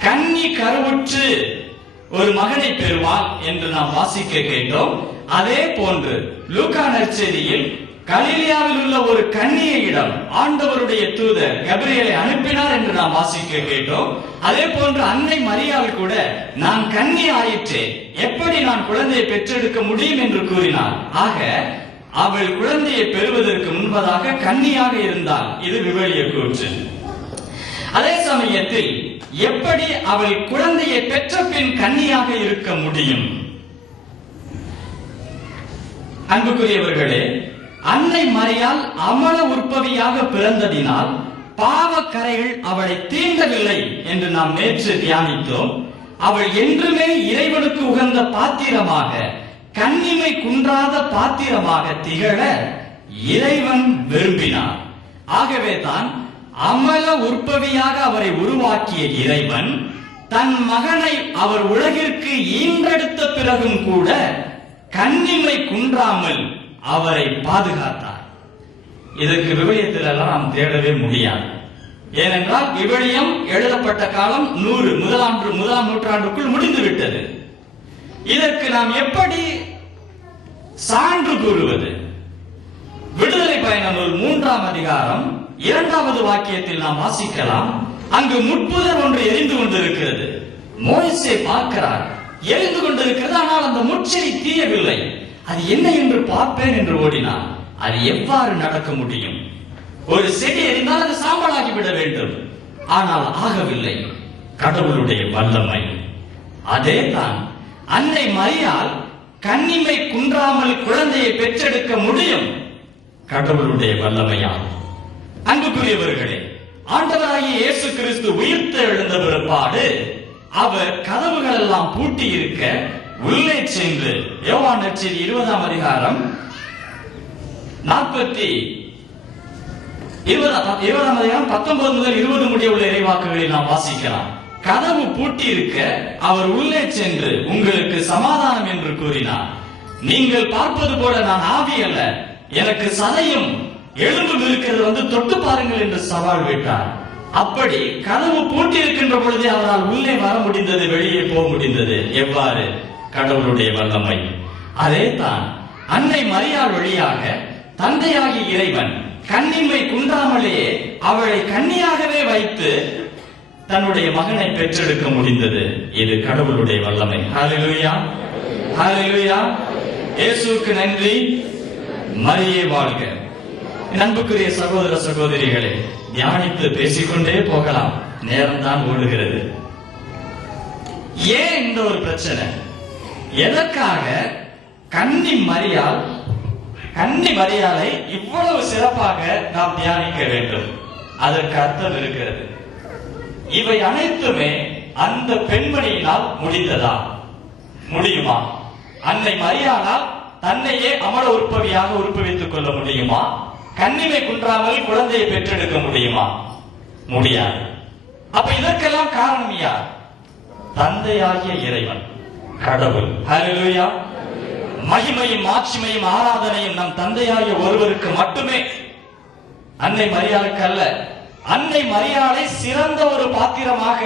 கன்னி கருவுற்று ஒரு மகனை பெறுவாள் என்று நாம் வாசிக்க கேட்டோம். அதே போன்று லூக்கா நற்செய்தியில் கலிலியாவில் உள்ள ஒரு கன்னியிடம் ஆண்டவருடைய தூதர் கபிரியேலை அனுப்பினார் என்று நாம் வாசிக்க கேட்டோம். அதே போன்று அன்னை மரியாள் கூட நான் கன்னி ஆயிற்றே, எப்படி நான் குழந்தையை பெற்றெடுக்க முடியும் என்று கூறினார். ஆக அவள் குழந்தையை பெறுவதற்கு முன்பதாக கன்னியாக இருந்தால் இது விவிலிய கூற்று. அதே சமயத்தில் எப்படி அவள் குழந்தையை பெற்ற பின் கன்னியாக இருக்க முடியும்? அன்புக்குரியவர்களே, அன்னை மரியாள் அமல உற்பவியாக பிறந்ததினால் பாவக்கரைகள் அவளை தீண்டவில்லை என்று நாம் நேற்று தியானித்தோம். அவள் என்றுமே இறைவனுக்கு உகந்த பாத்திரமாக, கன்னிமை குன்றாத பாத்திரமாக திகழ இறைவன் விரும்பினார். ஆகவே தான் அமல உற்பவியாக அவரை உருவாக்கிய இறைவன் தன் மகனை அவர் உலகிற்கு ஈன்றெடுத்த பிறகும் கூட கன்னிமை குன்றாமல் அவரை பாதுகாத்தார். இதற்கு விவிலியத்தில் எல்லாம் நாம் தேடவே முடியாது. ஏனென்றால் விவிலியம் எழுதப்பட்ட காலம் 100 முதலாம் நூற்றாண்டுக்குள் முடிந்துவிட்டது. இதற்கு நாம் எப்படி சான்று கூறுவது? விடுதலை பயண நூல் 3ஆம் அதிகாரம் 2வது வாக்கியத்தில் நாம் வாசிக்கலாம். அங்கு முட்புதர் ஒன்று எரிந்து கொண்டிருக்கிறது. மோசே பார்க்கிறார், எரிந்து கொண்டிருக்கிறது, ஆனால் அந்த முட்செடி தீயவில்லை. அது என்ன என்று பார்ப்பேன் என்று ஓடினார். அது எவ்வாறு நடக்க முடியும்? ஒரு செடி எரிந்தால் அது சாம்பலாகிவிட வேண்டும், ஆனால் ஆகவில்லை. கடவுளுடைய வல்லமை. அதே தான் அன்னை மரியாள் கன்னிமை குன்றாமல் குழந்தையை பெற்றெடுக்க முடியும், கடவுளுடைய வல்லமையால். அன்புக்குரியவர்களே, ஆண்டவராகிய இயேசு கிறிஸ்து உயிர்த்து எழுந்த பிற்பாடு அவர் கதவுகள் எல்லாம் பூட்டி இருக்க உள்ளே சென்று யோவான் நற்செய்தி 20ஆம் அதிகாரம் 20ஆம் அதிகாரம் 19 முதல் 20 முடிய உள்ள இறைவாக்குகளில் நாம் வாசிக்கலாம். கதவு பூட்டி இருக்க அவர் உள்ளே சென்று உங்களுக்கு சமாதானம் என்று கூறினார். நீங்கள் பார்ப்பது போல நான் ஆவி அல்ல, எனக்கு சதையும் எலும்பும் இருக்கிறது, வந்து தொட்டு பாருங்கள் என்று சவால் விட்டார். அப்படி கதவு பூட்டி இருக்கின்ற பொழுதே அவரால் உள்ளே வர முடிந்தது, வெளியே போக முடிந்தது. எவ்வாறு? கடவுளுடைய வல்லமை. அதே தான் அன்னை மரியாள் வழியாக தந்தையாகிய இறைவன் கன்னிமை குன்றாமலேயே அவளை கன்னியாகவே வைத்து தன்னுடைய மகனை பெற்றெடுக்க முடிந்தது. இது கடவுளுடைய வல்லமை. ஹல்லேலூயா, ஹல்லேலூயா. இயேசுவுக்கு நன்றி, மரியே வாழ்க. அன்புக்குரிய சகோதர சகோதரிகளே, தியானித்து பேசிக்கொண்டே போகலாம், நேரம் தான் ஓடுகிறது. ஏன் இந்த ஒரு பிரச்சனை? எதற்காக கன்னி மரியாளை இவ்வளவு சிறப்பாக நாம் தியானிக்க வேண்டும்? அதற்கு அர்த்தம் இருக்கிறது. இவை அனைத்துமே அந்த பெண்மணியினால் முடிந்ததா? முடியுமா? அன்னை மரியாளால் தன்னையே அமல உற்பவியாக உற்பவித்துக் கொள்ள முடியுமா? கன்னிமை குன்றாமல் குழந்தையை பெற்றெடுக்க முடியுமா? முடியாது. அப்ப இதற்கெல்லாம் காரணம் யார்? தந்தையாகிய இறைவன், கடவுள். ஹல்லேலூயா. மகிமையும் மாட்சிமையும் ஆராதனையும் நம் தந்தையாகிய ஒருவருக்கு மட்டுமே, அன்னை மரியாளுக்கு அல்ல. அன்னை மரியாளை சிறந்த ஒரு பாத்திரமாக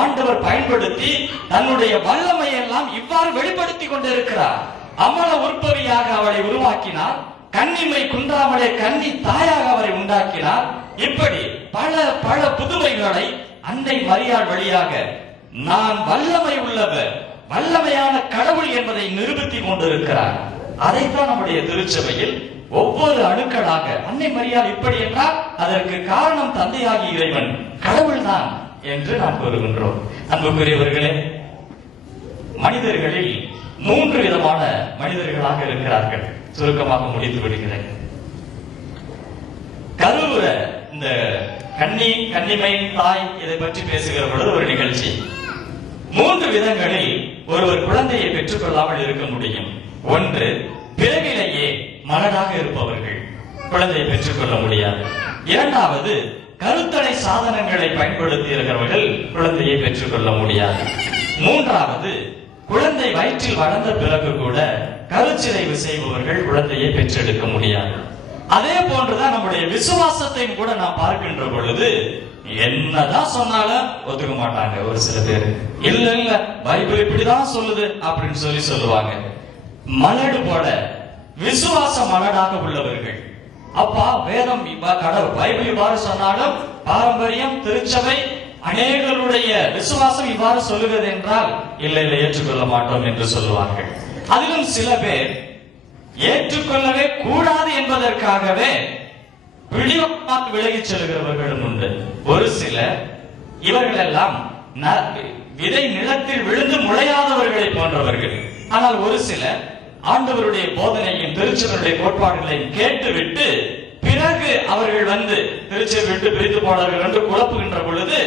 ஆண்டவர் பயன்படுத்தி தன்னுடைய வல்லமையெல்லாம் இவ்வாறு வெளிப்படுத்தி கொண்டிருக்கிறார். அமல உற்பவியாக அவளை உருவாக்கினார், கன்னிமை குன்றாமலே கன்னி தாயாக அவரை உண்டாக்கினார். இப்படி பல பல புதுமைகளை அன்னை மரியாள் வழியாக நான் வல்லமை உள்ளவர், வல்லமையான கடவுள் என்பதை நிரூபித்துக் கொண்டிருக்கிறார். அதைத்தான் நம்முடைய திருச்சபையில் ஒவ்வொரு அணுக்களாக அன்னை மரியாள் இப்படி என்றால் அதற்கு காரணம் தந்தையாகிய இறைவன், கடவுள் தான் என்று நாம் கூறுகின்றோம். அன்புக்குரியவர்களே, மனிதர்களில் 3 விதமான மனிதர்களாக இருக்கிறார்கள். சுருக்கமாக முடித்து விடுகிறேன். கருவுற இந்த கன்னிமை தாய் இதை பற்றி பேசுகிற பொழுது ஒரு நிகழ்ச்சி. 3 விதங்களில் ஒருவர் குழந்தையை பெற்றுக் கொள்ளாமல் இருக்க முடியும். 1, பிறவிலேயே மலடாக இருப்பவர்கள் குழந்தையை பெற்றுக் கொள்ள முடியாது. 2வது, கருத்தடை சாதனங்களை பயன்படுத்தி இருக்கிறவர்கள் குழந்தையை பெற்றுக் கொள்ள முடியாது. 3வது, குழந்தை வயிற்றில் வளர்ந்த பிறகு கூட கருச்சிதைவு செய்பவர்கள் குழந்தையை பெற்றெடுக்க முடியாது. அதே போன்றுதான் நம்முடைய விசுவாசத்தையும் கூட நாம் பார்க்கின்ற பொழுது என்னதான் சொன்னாலும் ஒத்துக்க மாட்டாங்க. ஒரு சில பேர் இல்ல இல்ல பைபிள் இப்படிதான் சொல்லுது அப்படின்னு சொல்லுவாங்க. மலடு போல விசுவாச மலடாக உள்ளவர்கள், அப்பா வேதம் கடவுள் பைபிள் இவ்வாறு சொன்னாலும் பாரம்பரியம் திருச்சபை அநேகருடைய விசுவாசம் இவ்வாறு சொல்லுகிறது என்றால் இல்லை இல்லை ஏற்றுக்கொள்ள மாட்டோம் என்று சொல்லுவார்கள். அதிலும் சில பேர் ஏற்றுக்கொள்ளவே கூடாது என்பதற்காகவே பிடிவாதமாக விலகிச் செல்கிறவர்களும் உண்டு. ஒரு சில இவர்கள் எல்லாம் விதை நிலத்தில் விழுந்து முளையாதவர்களை போன்றவர்கள். ஆனால் ஒரு சில ஆண்டவருடைய போதனையும் திருச்சபையுடைய கோட்பாடுகளையும் கேட்டுவிட்டு பிறகு அவர்கள் வந்து திருச்சபை விட்டு பிரித்து போனார்கள் என்று குழப்புகின்ற பொழுது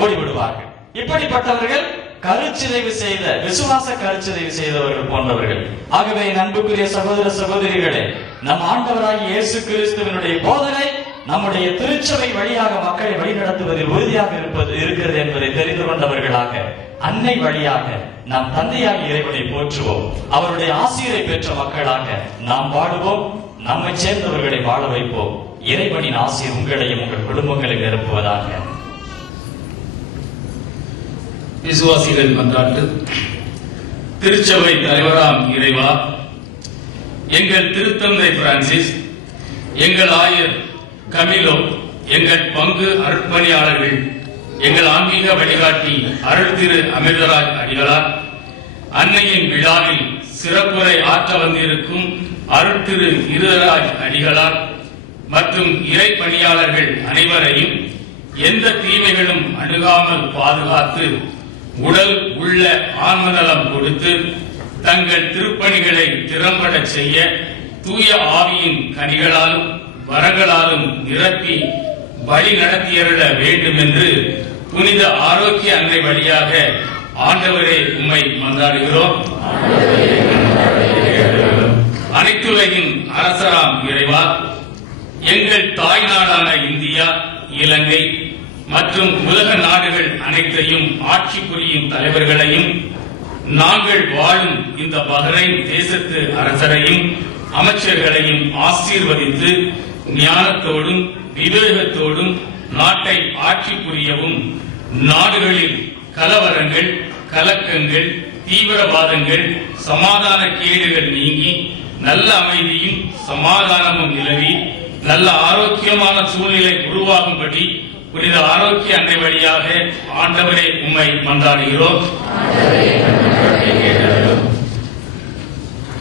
ஓடிவிடுவார்கள். இப்படிப்பட்டவர்கள் கருச்சிதைவு செய்த விசுவாச கருச்சிதைவு செய்தவர்கள் போன்றவர்கள். ஆகவே அன்புக்குரிய சகோதர சகோதரிகளே, நம் ஆண்டவராகிய இயேசு கிறிஸ்துவினுடைய போதனை நம்முடைய திருச்சபை வழியாக மக்களை வழிநடத்துவதில் உறுதியாக இருக்கிறது என்பதை தெரிந்து கொண்டவர்களாக அன்னை வழியாக நாம் தந்தையாகிய இறைவனை போற்றுவோம். அவருடைய ஆசீரை பெற்ற மக்களாக நாம் வாழுவோம். நம்மை சேர்ந்தவர்களை வாழ வைப்போம். இறைவனின் ஆசீர் உங்களையும் உங்கள் குடும்பங்களை நிரப்புவதாக. விசுவாசிகள் மன்றாட்டு. திருச்சபை தலைவராம் இறைவா, எங்கள் திருத்தந்தை பிரான்சிஸ், எங்கள் ஆயர் கமிலோ, எங்கள் பங்கு அர்ப்பணியாளர்கள், எங்கள் ஆன்மீக வழிகாட்டி அருள் திரு அமிர்தராஜ் அடிகளார், அன்னையின் விழாவில் சிறப்புரை ஆற்ற வந்திருக்கும் அருள் திரு இருதராஜ் அடிகளார் மற்றும் இறை பணியாளர்கள் அனைவரையும் எந்த தீமைகளும் அணுகாமல் பாதுகாத்து உடல் உள்ள ஆன்மநலம் கொடுத்து தங்கள் திருப்பணிகளை திறம்பட செய்ய தூய ஆவியின் கனிகளாலும் வரங்களாலும் நிரப்பி வழி நடத்தியருள வேண்டும் என்று புனித ஆரோக்கிய அன்னை வழியாக ஆண்டவரே உம்மை மன்றாடுகிறோம். அனைத்துலகின் அரசராம் இறைவா, எங்கள் தாய் நாடான இந்தியா, இலங்கை மற்றும் உலக நாடுகள் அனைத்தையும் ஆட்சி புரியும் தலைவர்களையும் நாங்கள் வாழும் இந்த பஹ்ரைன் தேசத்து அரசரையும் அமைச்சர்களையும் ஆசீர்வதித்து ஞானத்தோடும் விவேகத்தோடும் நாட்டை ஆட்சி புரியவும், நாடுகளில் கலவரங்கள், கலக்கங்கள், தீவிரவாதங்கள், சமாதான கேடுகள் நீங்கி நல்ல அமைதியும் சமாதானமும் நிலவி நல்ல ஆரோக்கியமான சூழ்நிலை உருவாகும்படி புனித ஆரோக்கிய அன்னை வழியாக ஆண்டவரே உம்மை மன்றாடுகிறோம்.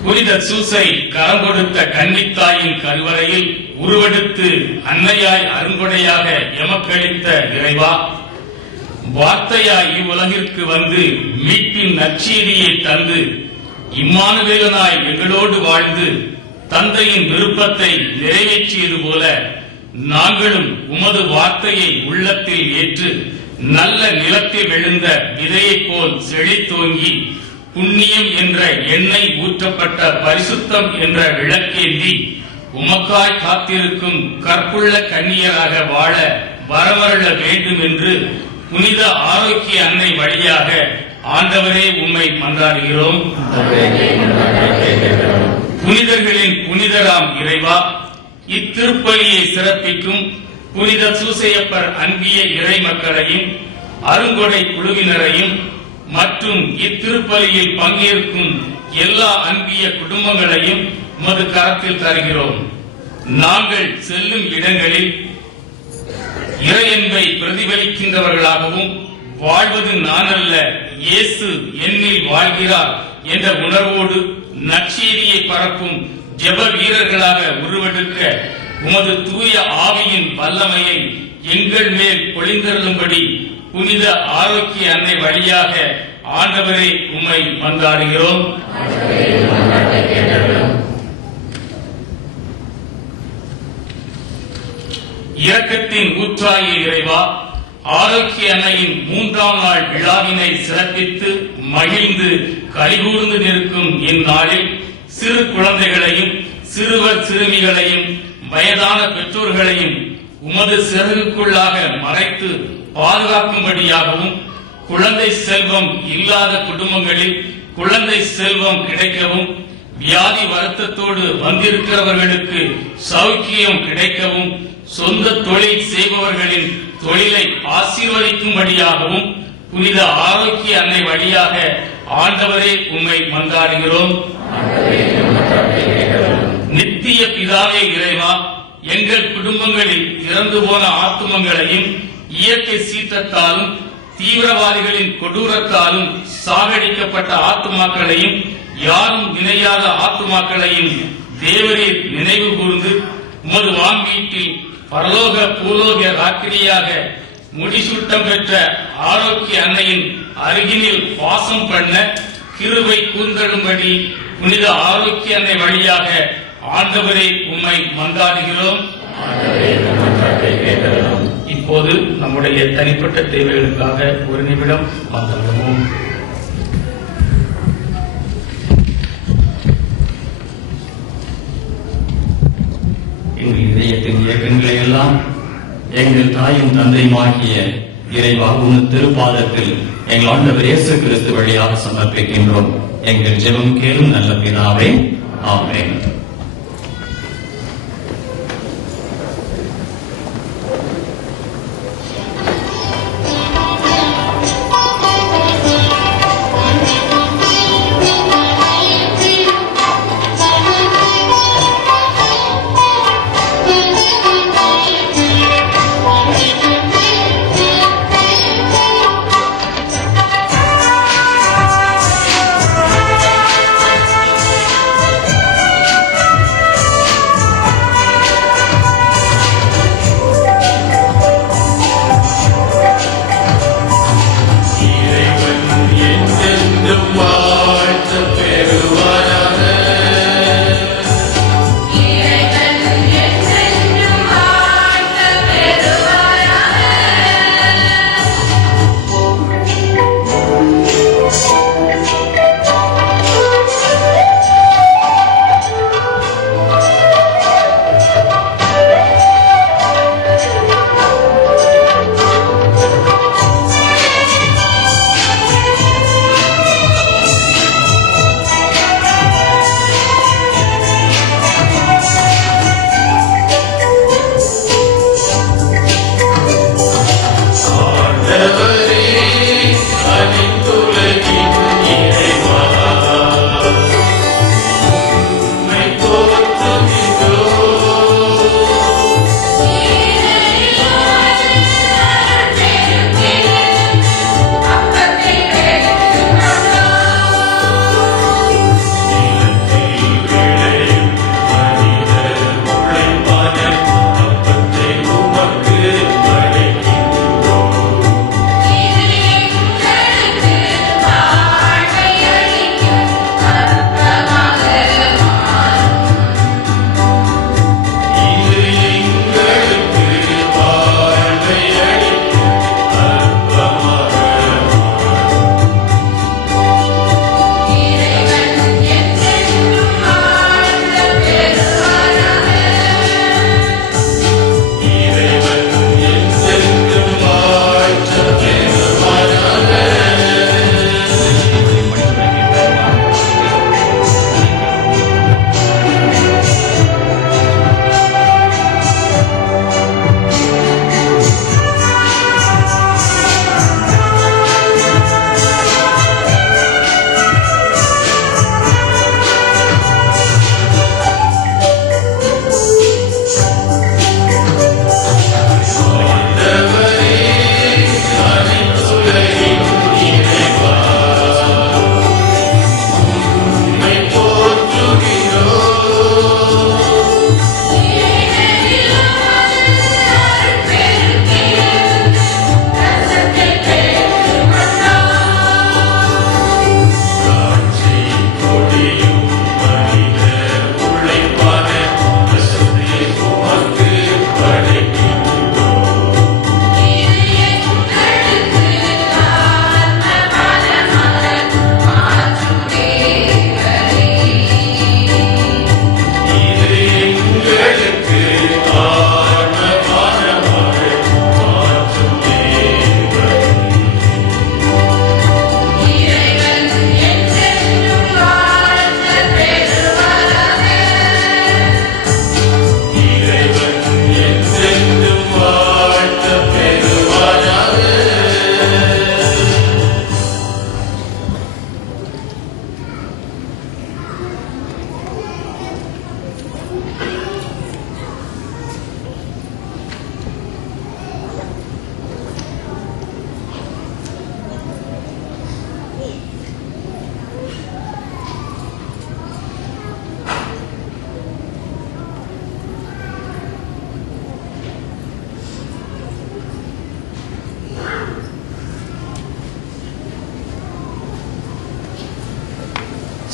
புனித சூசை கரம் கொடுத்த கன்னித்தாயின் கருவறையில் உருவெடுத்து அன்னையாய் அருங்கொடையாக எமக்களித்த இறைவா, வார்த்தையாய் இவ்வுலகிற்கு வந்து மீட்பின் நற்செய்தியை தந்து இம்மானுவேலனாய் எங்களோடு வாழ்ந்து தந்தையின் விருப்பத்தை நிறைவேற்றியது போல நாங்களும் உமது வார்த்தையை உள்ளத்தில் ஏற்று நல்ல நிலத்தில் விழுந்த விதையைப் போல் செழித்தோங்கி புண்ணியம் என்ற எண்ணெய் ஊற்றப்பட்ட பரிசுத்தம் என்ற விளக்கேந்தி உமக்காய் காத்திருக்கும் கற்புள்ள கன்னியராக வாழ வரமருள வேண்டும் என்று புனித ஆரோக்கிய அன்னை வழியாக ஆண்டவரே உம்மை மன்றாடுகிறோம். புனிதர்களின் புனிதராம் இறைவா, இத்திருப்பலியை சிறப்பிக்கும் புனித சூசையப்பர் அன்பிய இறை மக்களையும் அருங்கொடை குழுவினரையும் மற்றும் இத்திருப்பலியில் பங்கேற்கும் எல்லா அன்பிய குடும்பங்களையும் உமது கரத்தில் தருகிறோம். நாங்கள் செல்லும் இடங்களில் இறையன்பை பிரதிபலிக்கின்றவர்களாகவும் வாழ்வது நான் அல்ல, இயேசு என்னில் வாழ்கிறார் என்ற உணர்வோடு நற்செய்தியை பரப்பும் ஜெப வீரர்களாக உருவெடுக்க உமது தூய ஆவியின் வல்லமையை எங்கள் மேல் பொழிந்தருளும்படி புனித ஆரோக்கிய அன்னை வழியாக ஆண்டவரே உம்மை மன்றாடுகிறோம். இரக்கத்தின் ஊற்றாகிய இறைவா, ஆரோக்கிய அன்னையின் 3ஆம் நாள் விழாவினை சிறப்பித்து மகிழ்ந்து கலிகூர்ந்து நிற்கும் இந்நாளில் சிறு குழந்தைகளையும் சிறுவர் சிறுமிகளையும் வயதான பெற்றோர்களையும் உமது சிறகுக்குள்ளாக மறைத்து பாதுகாக்கும்படியாகவும் குழந்தை செல்வம் இல்லாத குடும்பங்களில் குழந்தை செல்வம் கிடைக்கவும், வியாதி வருத்தத்தோடு வந்திருக்கிறவர்களுக்கு சௌக்கியம் கிடைக்கவும், சொந்த தொழில் செய்பவர்களின் தொழிலை ஆசீர்வதிக்கும்படியாகவும் புனித ஆரோக்கிய அன்னை வழியாக ஆண்டவரே உம்மை மன்றாடுகிறோம். நித்திய பிதாவே இறைவா, எங்கள் குடும்பங்களில் இறந்து போன ஆத்துமங்களையும் இயற்கை சீற்றத்தாலும் தீவிரவாதிகளின் கொடூரத்தாலும் சாகடிக்கப்பட்ட ஆத்துமாக்களையும் யாரும் நினையாத ஆத்துமாக்களையும் தேவரீர் நினைவு கூர்ந்து உமது வான்வீட்டில் பரலோக பூலோக ராக்கிரியாக முடிசூட்டம் பெற்ற ஆரோக்கிய அன்னையின் அருகினில் வாசம் பண்ண கிருபை கூர்ந்தழும்படி புனித ஆரோக்கிய அன்னை வழியாக ஆண்டவரே உம்மை மன்றாடுகிறோம். இப்போது நம்முடைய தனிப்பட்ட தேவைகளுக்காக ஒரு நிமிடம் மன்றாடுவோம். எங்கள் இதயத்தின் இயக்கங்களை எல்லாம் எங்கள் தாயும் தந்தையுமாகிய இறைவா உன் திருப்பாதத்தில் எங்கள் ஆண்டவர் இயேசு கிறிஸ்து வழியாக சமர்ப்பிக்கின்றோம். எங்கள் ஜெபம் கேளும் நல்ல பிதாவே, ஆமென்.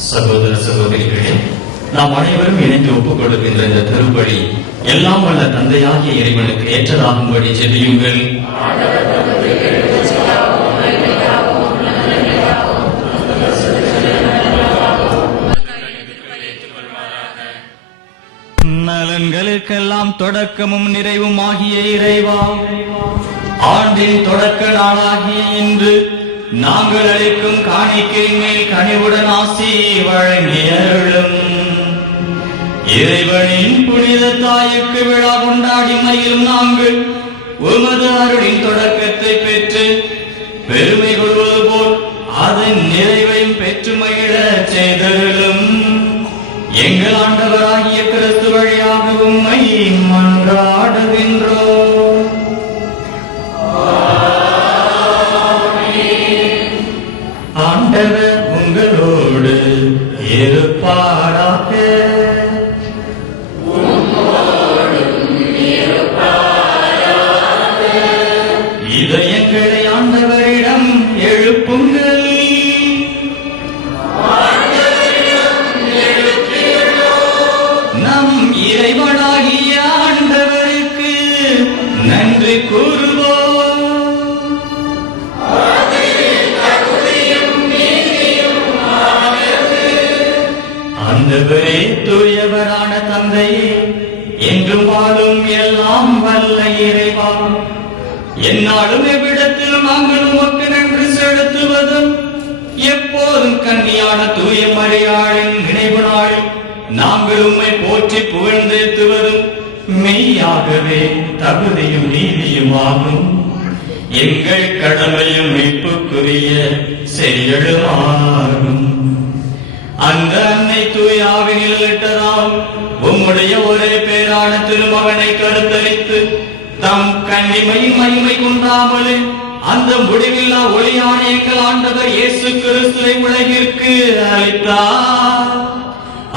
சகோதர சகோதரிகளே, நாம் அனைவரும் இணைந்து ஒப்புக் கொடுக்கின்ற இந்த திருப்பலி எல்லாம் வல்ல தந்தையாகிய இறைவனுக்கு ஏற்றதாகும்படி ஜெபியுங்கள். நலன்களுக்கெல்லாம் தொடக்கமும் நிறைவும் ஆகிய இறைவா, ஆண்டின் தொடக்க நாளாகிய இன்று நாங்கள் அளிக்கும் காணிக்கை மேல் கனிவுடன் ஆசி வழங்கியருளும். இறைவனின் புனித தாயுக்கு விழா கொண்டாடி மகிழும் நாங்கள் உமது அருளின் தொடக்கத்தை பெற்று பெருமை கொள்வது போல் அதன் நிறைவையும் பெற்று மகிழ செய்தருளும். எங்கள் ஆண்டவராகிய கிறிஸ்து வழியாக உம்மை மன்றாடுகின்றோம். ஆண்டவர் உங்களோடு இருப்பாராக. இதயங்களை ஆண்டவரிடம் எழுப்புங்கள். நம் இறைவனாகிய ஆண்டவருக்கு நன்றி கூறுவோம். ஆண்டவரே, தூயவரான தந்தையே, என்றும் வாழும் எல்லாம் வல்ல இறைவா, எந்நாளும் எவ்விடத்திலும் நாங்கள் உமக்கு நன்றி செலுத்துவதும் எப்போதும் கன்னியான தூய மரியாளின் நினைவு நாளில் நாங்கள் உம்மை போற்றி புகழ்ந்தேத்துவதும் மெய்யாகவே தகுதியும் நீதியுமாகும். எங்கள் கடமையும் மீட்புக்குரிய செயலுமாகும். அந்த அன்னை தூய ஆவியில் இட்டதால் உம்முடைய ஒரே பேரான திருமகனை கருத்தரித்து தம் கன்னிமையின் மகிமை கொண்டாமலே அந்த முடிவில்லா ஒளியான எங்கள் ஆண்டவர் இயேசு கிறிஸ்துவை உலகிற்கு அளித்தார்.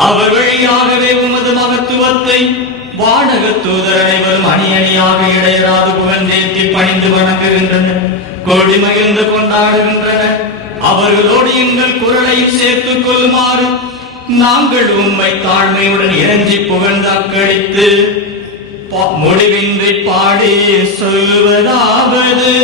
அவர் வழியாகவே உமது மகத்துவத்தை வானக தூதர் அனைவரும் அணி அணியாக இடையராது புகழ்ந்தேற்றி பணிந்து வணங்குகின்றனர், கோடி மகிழ்ந்து கொண்டாடுகின்றனர். அவர்களோடு எங்கள் குரலையும் சேர்த்துக் கொள்ளுமாறு நாங்கள் உம்மை தாழ்மையுடன் இறஞ்சி புகழ்ந்து அக்களித்து முடிவின்றி பாடி சொல்லுவதாவது: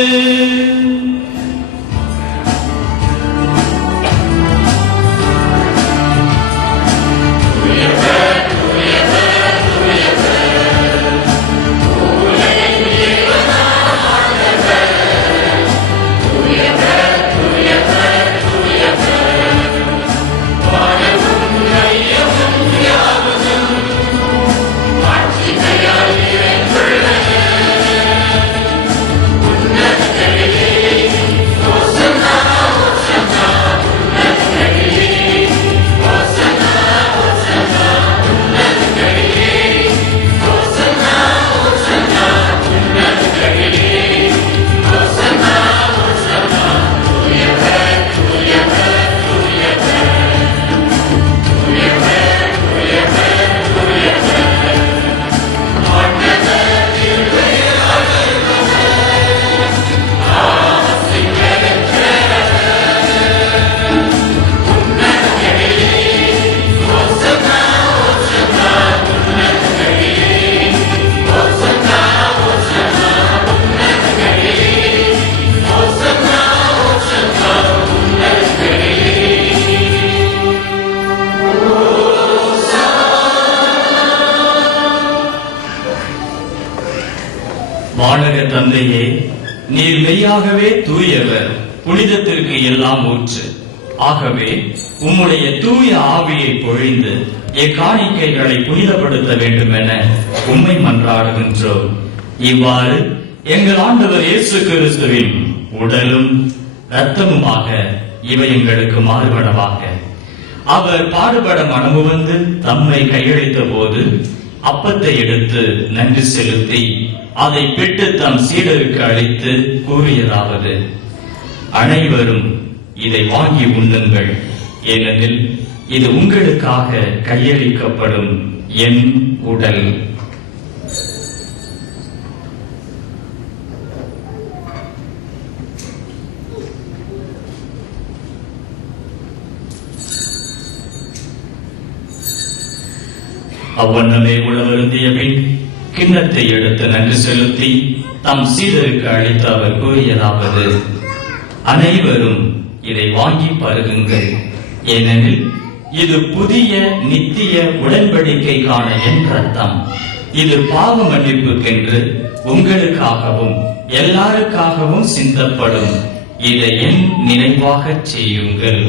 வானக தந்தையே, நீர் மெய்யாகவே தூயவர், புனிதத்திற்கு எல்லாம் ஊற்று. ஆகவே உம்முடைய தூய ஆவியை பொழிந்து எக்காணிக்கைகளை புனிதப்படுத்த வேண்டும் என உம்மை மன்றாடுகின்றோம். இவ்வாறு எங்கள் ஆண்டவர் இயேசு கிறிஸ்துவின் உடலும் இரத்தமுமாக இவை எங்களுக்கு மாறுபடவாக. அவர் பாடுபட மனமு வந்து தம்மை கையளித்த போது அப்பத்தை எடுத்து நன்றி செலுத்தி அதை பிட்டு தம் சீடருக்கு அளித்து கூறியதாவது: அனைவரும் இதை வாங்கி உண்ணுங்கள், ஏனெனில் இது உங்களுக்காக கையளிக்கப்படும் என் உடல். அவ்வண்ணமே உணவருந்திய பின் கிண்ணத்தை எடுத்து நன்றி செலுத்தி தம் சீடருக்கு அளித்து அவர் கூறியதாவது: அனைவரும் இதை வாங்கி பருகுங்கள், ஏனெனில் இது புதிய நித்திய உடன்படிக்கைக்கான என் ரத்தம். இது பாவ மன்னிப்புக்கென்று உங்களுக்காகவும் எல்லாருக்காகவும் சிந்தப்படும். இதை என் நினைவாகச் செய்யுங்கள்.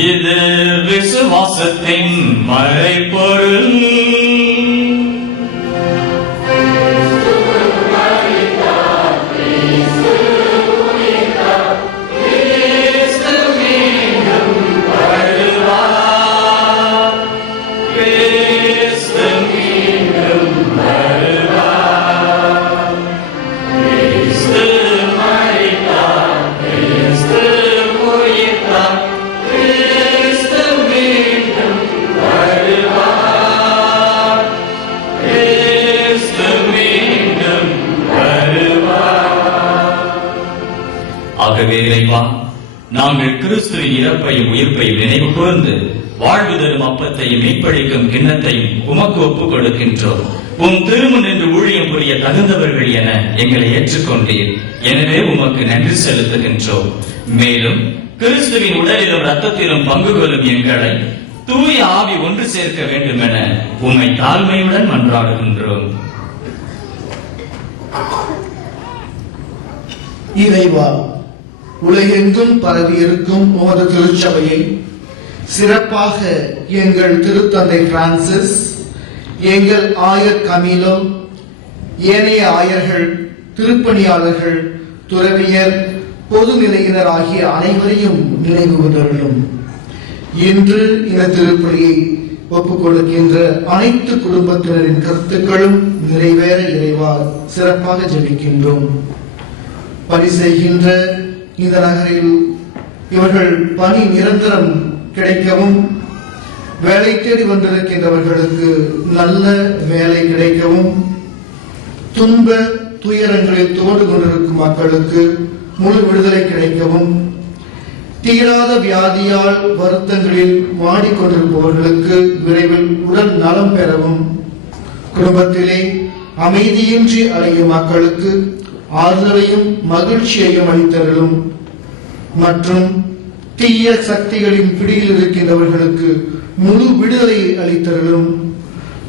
இது விசுவாசத்தின் மறைபொருள். ஆகவே இறைவா, நாங்கள் கிறிஸ்துவின் இறப்பையும் உயிர்ப்பையும் நினைவு கூர்ந்து வாழ்வு தரும் அப்பத்தையும் மீட்பளிக்கும் கிண்ணத்தையும் உமக்கு ஒப்புக் கொடுக்கின்றோம். உம் திருமுன் என்று ஊழியம் புரிய தகுந்தவர்கள் என எங்களை ஏற்றுக்கொண்டீர். எனவே உமக்கு நன்றி செலுத்துகின்றோம். மேலும் கிறிஸ்துவின் உடலிலும் ரத்தத்திலும் பங்கு கொள்ளும் எங்களை தூய ஆவி ஒன்று சேர்க்க வேண்டும் என உம்மை தாழ்மையுடன் மன்றாடுகின்றோம். இறைவா, உலகெங்கும் பரவி இருக்கும் உமது திருச்சபையை சிறப்பாக எங்கள் திருத்தந்தை பிரான்சிஸ், எங்கள் ஆயர் கமீலோ, ஏனைய ஆயர்கள், திருப்பணியாளர்கள், துறவியர், பொதுநிலையினர் ஆகிய அனைவரையும் நினைவு கூர்ந்தருளும். இன்று இந்த திருப்பலியை ஒப்புக் கொடுக்கின்ற அனைத்து குடும்பத்தினரின் கருத்துக்களும் நிறைவேற இறைவா சிறப்பாக ஜெபிக்கின்றோம். பணி செய்கின்ற இந்த நகரில் இவர்கள் பணி நிரந்தரம் கிடைக்கவும், வேலை தேடி வந்திருக்கின்றவர்களுக்கு நல்ல வேலை கிடைக்கவும், துன்ப துயரங்களில் தோடு கொண்டிருக்கும் மக்களுக்கு முழு விடுதலை கிடைக்கவும், தீராத வியாதியால் வருத்தங்களில் வாடிக்கொண்டிருப்பவர்களுக்கு விரைவில் உடல் நலம் பெறவும், குடும்பத்திலே அமைதியின்றி அலையும் மக்களுக்கு ஆறுதலையும் மகிழ்ச்சியையும் அளித்தருளும். மற்றும் தீய சக்திகளின் பிடியில் இருக்கின்றவர்களுக்கு முழு விடுதலை அளித்தருளும்.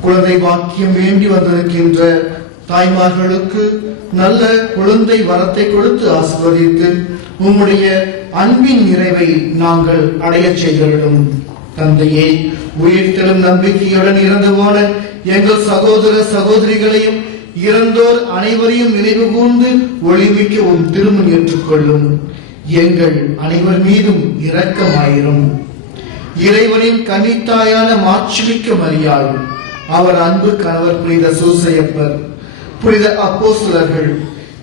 குழந்தை பாக்கியம் வேண்டி வந்திருக்கின்ற தாய்மார்களுக்கு நல்ல குழந்தை வரத்தை கொடுத்து ஆசீர்வதித்து உம்முடைய அன்பின் நிறைவை நாங்கள் அடைய செய்தருளும். தந்தையே, உயிர்த்தெழும் நம்பிக்கையுடன் இறந்து போன எங்கள் சகோதர சகோதரிகளையும் இறந்தோர் அனைவரையும் நினைவு கூர்ந்து ஒளிமிக்க உம் திருமண் ஏற்றுக்கொள்ளும். எங்கள் அனைவர் மீதும் இரக்கமாயிரும். இறைவனின் கன்னித்தாயான மாட்சிமிக்க மரியாள், அவர் அன்பு கணவர் புனித சூசையப்பர், புனித அப்போஸ்தலர்கள்,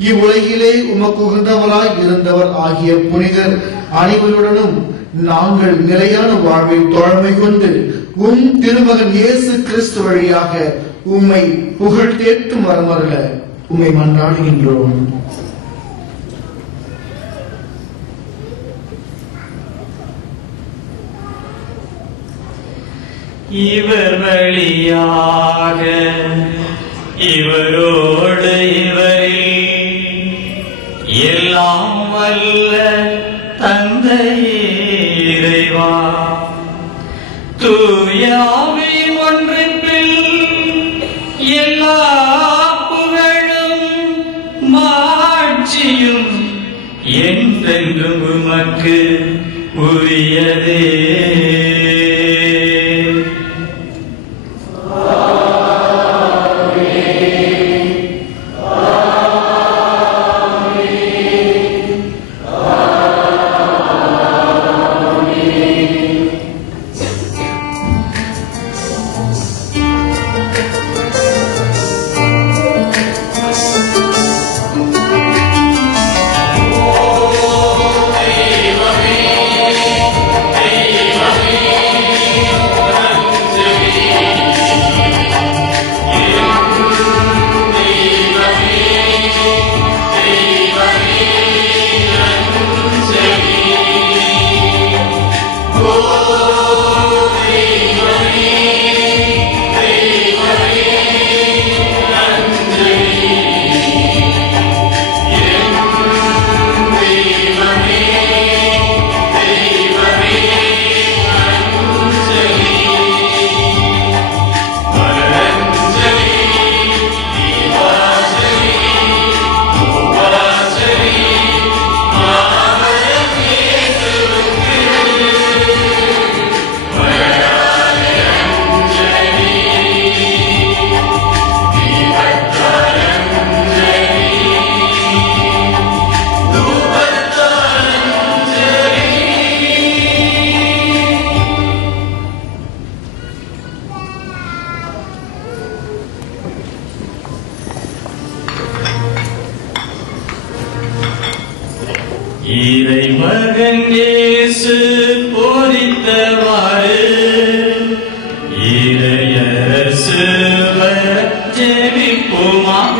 இவ்வுலகிலே உமக்கு உகந்தவராய் இருந்தவர் ஆகிய புனிதர் அனைவருடனும் நாங்கள் நிலையான வாழ்வில் தோழமை கொண்டு உம் திருமகன் இயேசு கிறிஸ்து வழியாக உம்மை புகழ் தேற்றும் வரமருள உம்மை மன்றாடுகின்றோம். இவர் வழியாக இவரோடு இவரில் எல்லாம் வல்ல தந்தையே இறைவா, தூய ஆவியின் ஒன்றிப்பில் எல்லா புகழும் மாட்சியும் என்றென்றும் உமக்கு உரியதே. தெய்வமே இறைமகன் இயேசு போதித்தவாறு இறையரசு வர ஜெபிப்போமாக.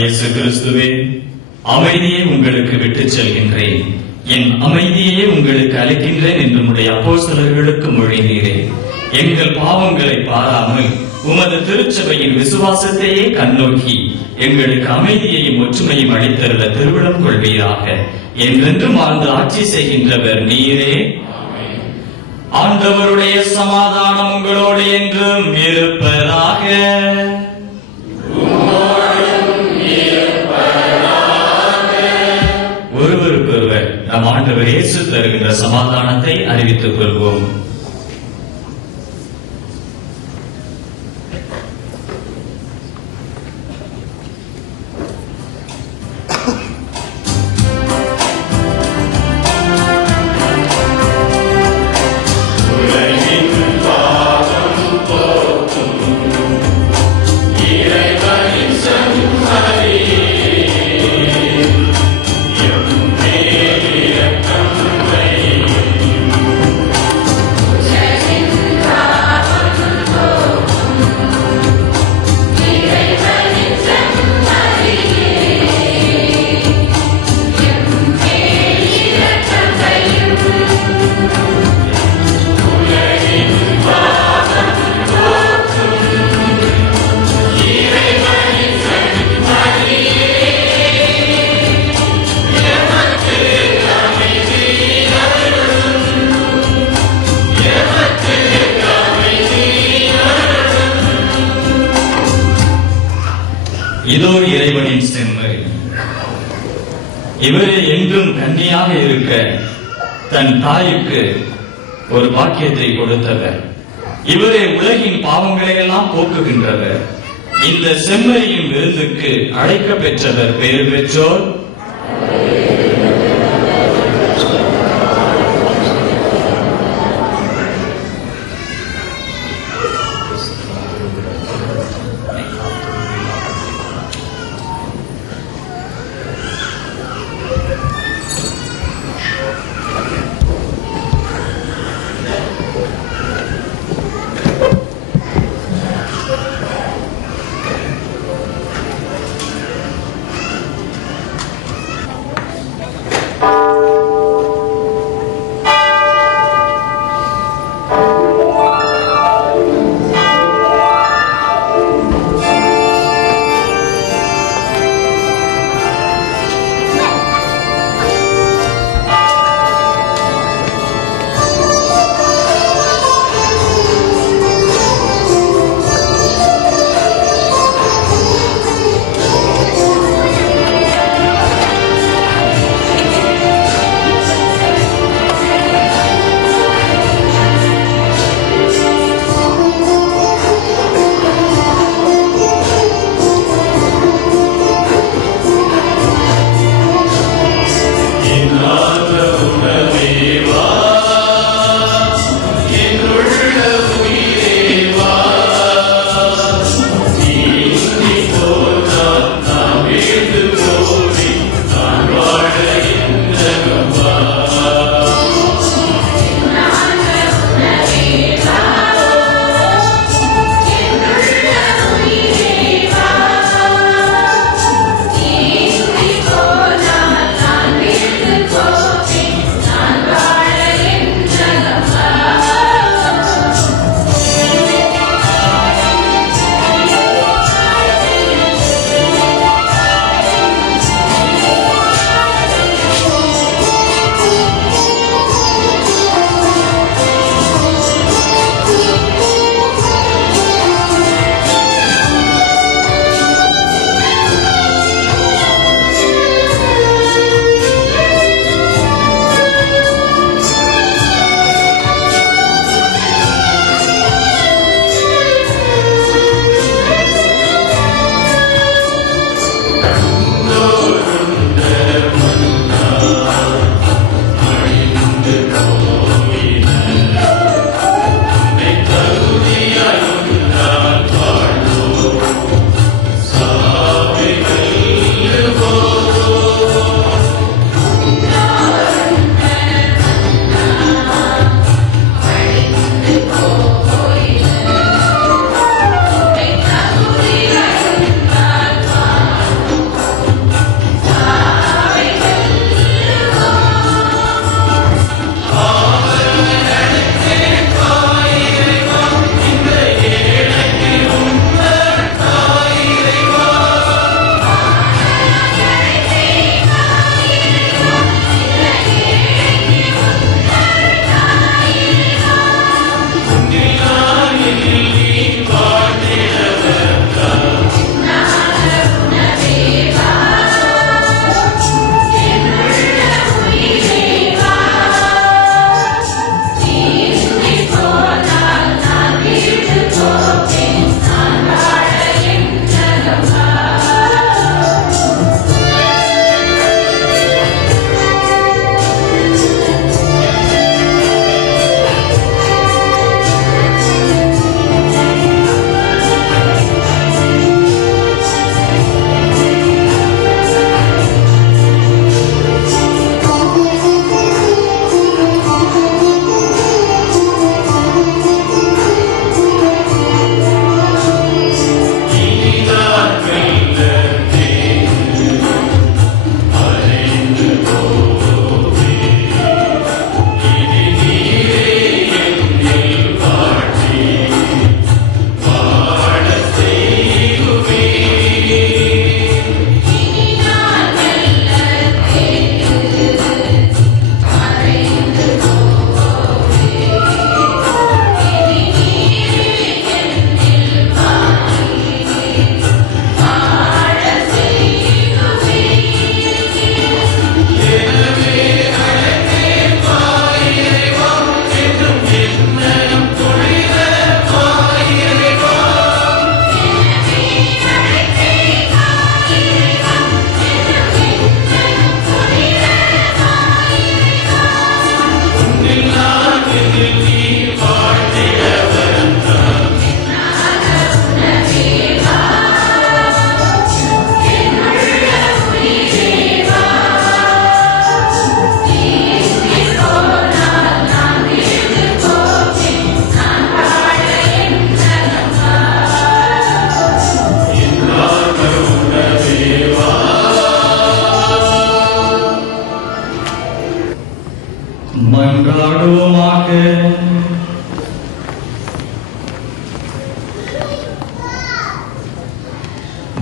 இயேசு கிறிஸ்துவே, அமைதியை உங்களுக்கு விட்டுச் செல்கின்றேன், என் அமைதியை உங்களுக்கு அளிக்கின்றேன் என்று உம்முடைய அப்போஸ்தலர்களுக்கு மொழிந்தீரே. எங்கள் பாவங்களை பாராமல் உமது திருச்சபையின் விசுவாசத்தையே கண்ணோக்கி எங்களுக்கு அமைதியையும் ஒற்றுமையும் அளித்தருள திருவிழம் கொள்வீராக. என்றென்றும் வாழ்ந்து ஆட்சி செய்கின்றவர் நீரே. ஆண்டவருடைய சமாதானம் உங்களோடு என்றும் இருப்பதாக. ஒருவருக்கொருவர் நம் ஆண்டவர் இயேசு தருகின்ற சமாதானத்தை அறிவித்துக் கொள்வோம். இதோ இறைவனின் செம்மை. இவரே என்றும் கன்னியாக இருக்க தன் தாய்க்கு ஒரு பாக்கியத்தை கொடுத்தவர். இவரே உலகின் பாவங்களை எல்லாம் போக்குகின்றவர். இந்த செம்மறியின் விருந்துக்கு அழைக்க பெற்றவர் பெயர் பெற்றோர்.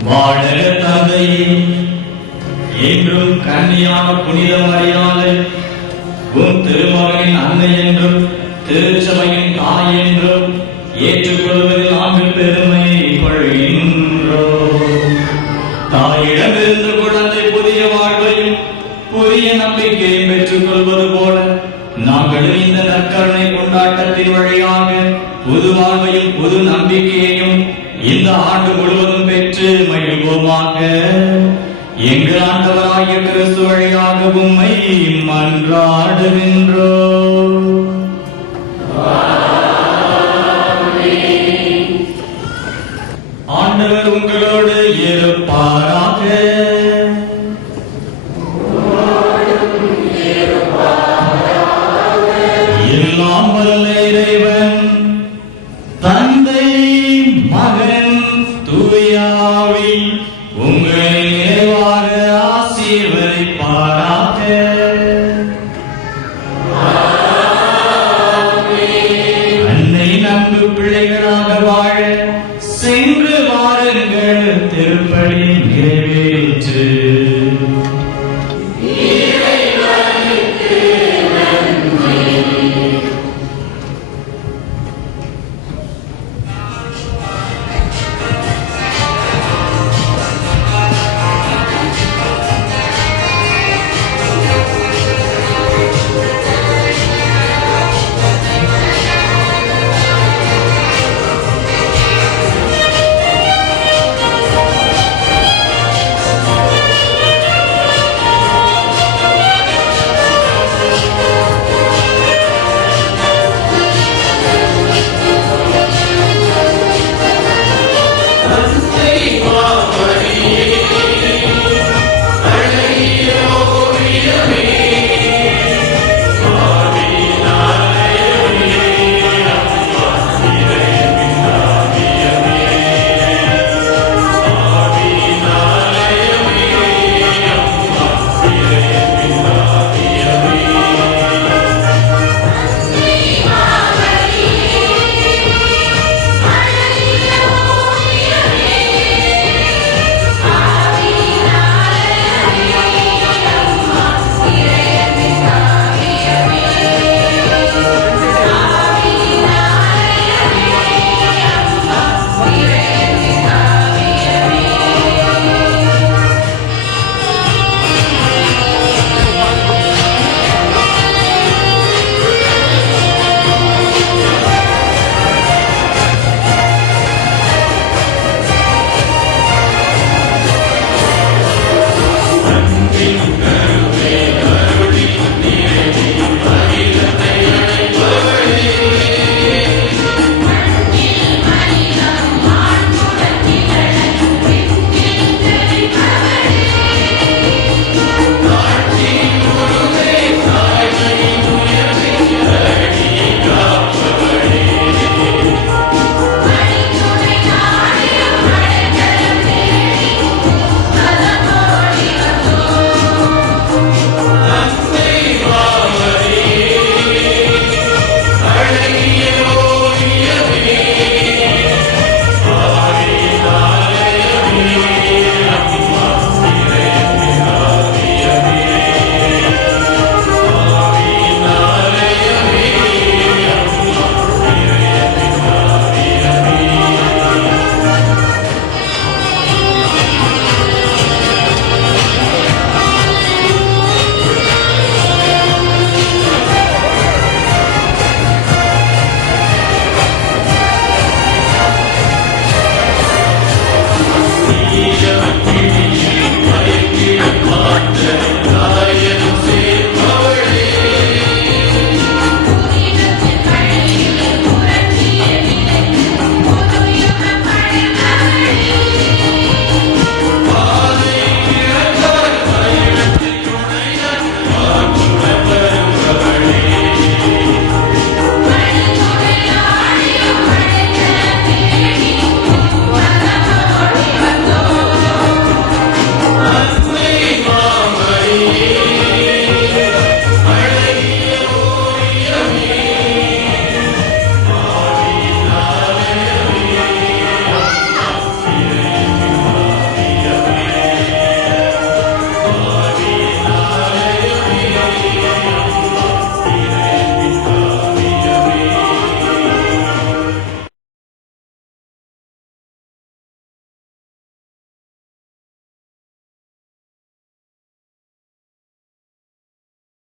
வாழக தந்தையே, என்றும் கன்னியான புனித மரியாதை உன் திருமகனின் அன்னை என்றும் திருச்சபையின் தாய் என்றும் ஏற்றுக்கொள்வதில் நாங்கள் பெருமை கொள்கின்றோம். தாயிடமிருந்து குழந்தை புதிய வாழ்வையும் புதிய நம்பிக்கையை பெற்றுக் கொள்வது போல நாங்களும் இந்த நற்கருணை கொண்டாட்டத்தின் வழியாக புது வாழ்வையும் புது நம்பிக்கையையும் இந்த ஆண்டு முழுவதும் பெற்று மகிழ்வோமாக. எங்கள் ஆண்டவராகிய கிறிஸ்து வழியாக உம்மை மன்றாடுகின்றோம். ஆண்டவர் உங்களோடு இருப்பாராக. எல்லாம்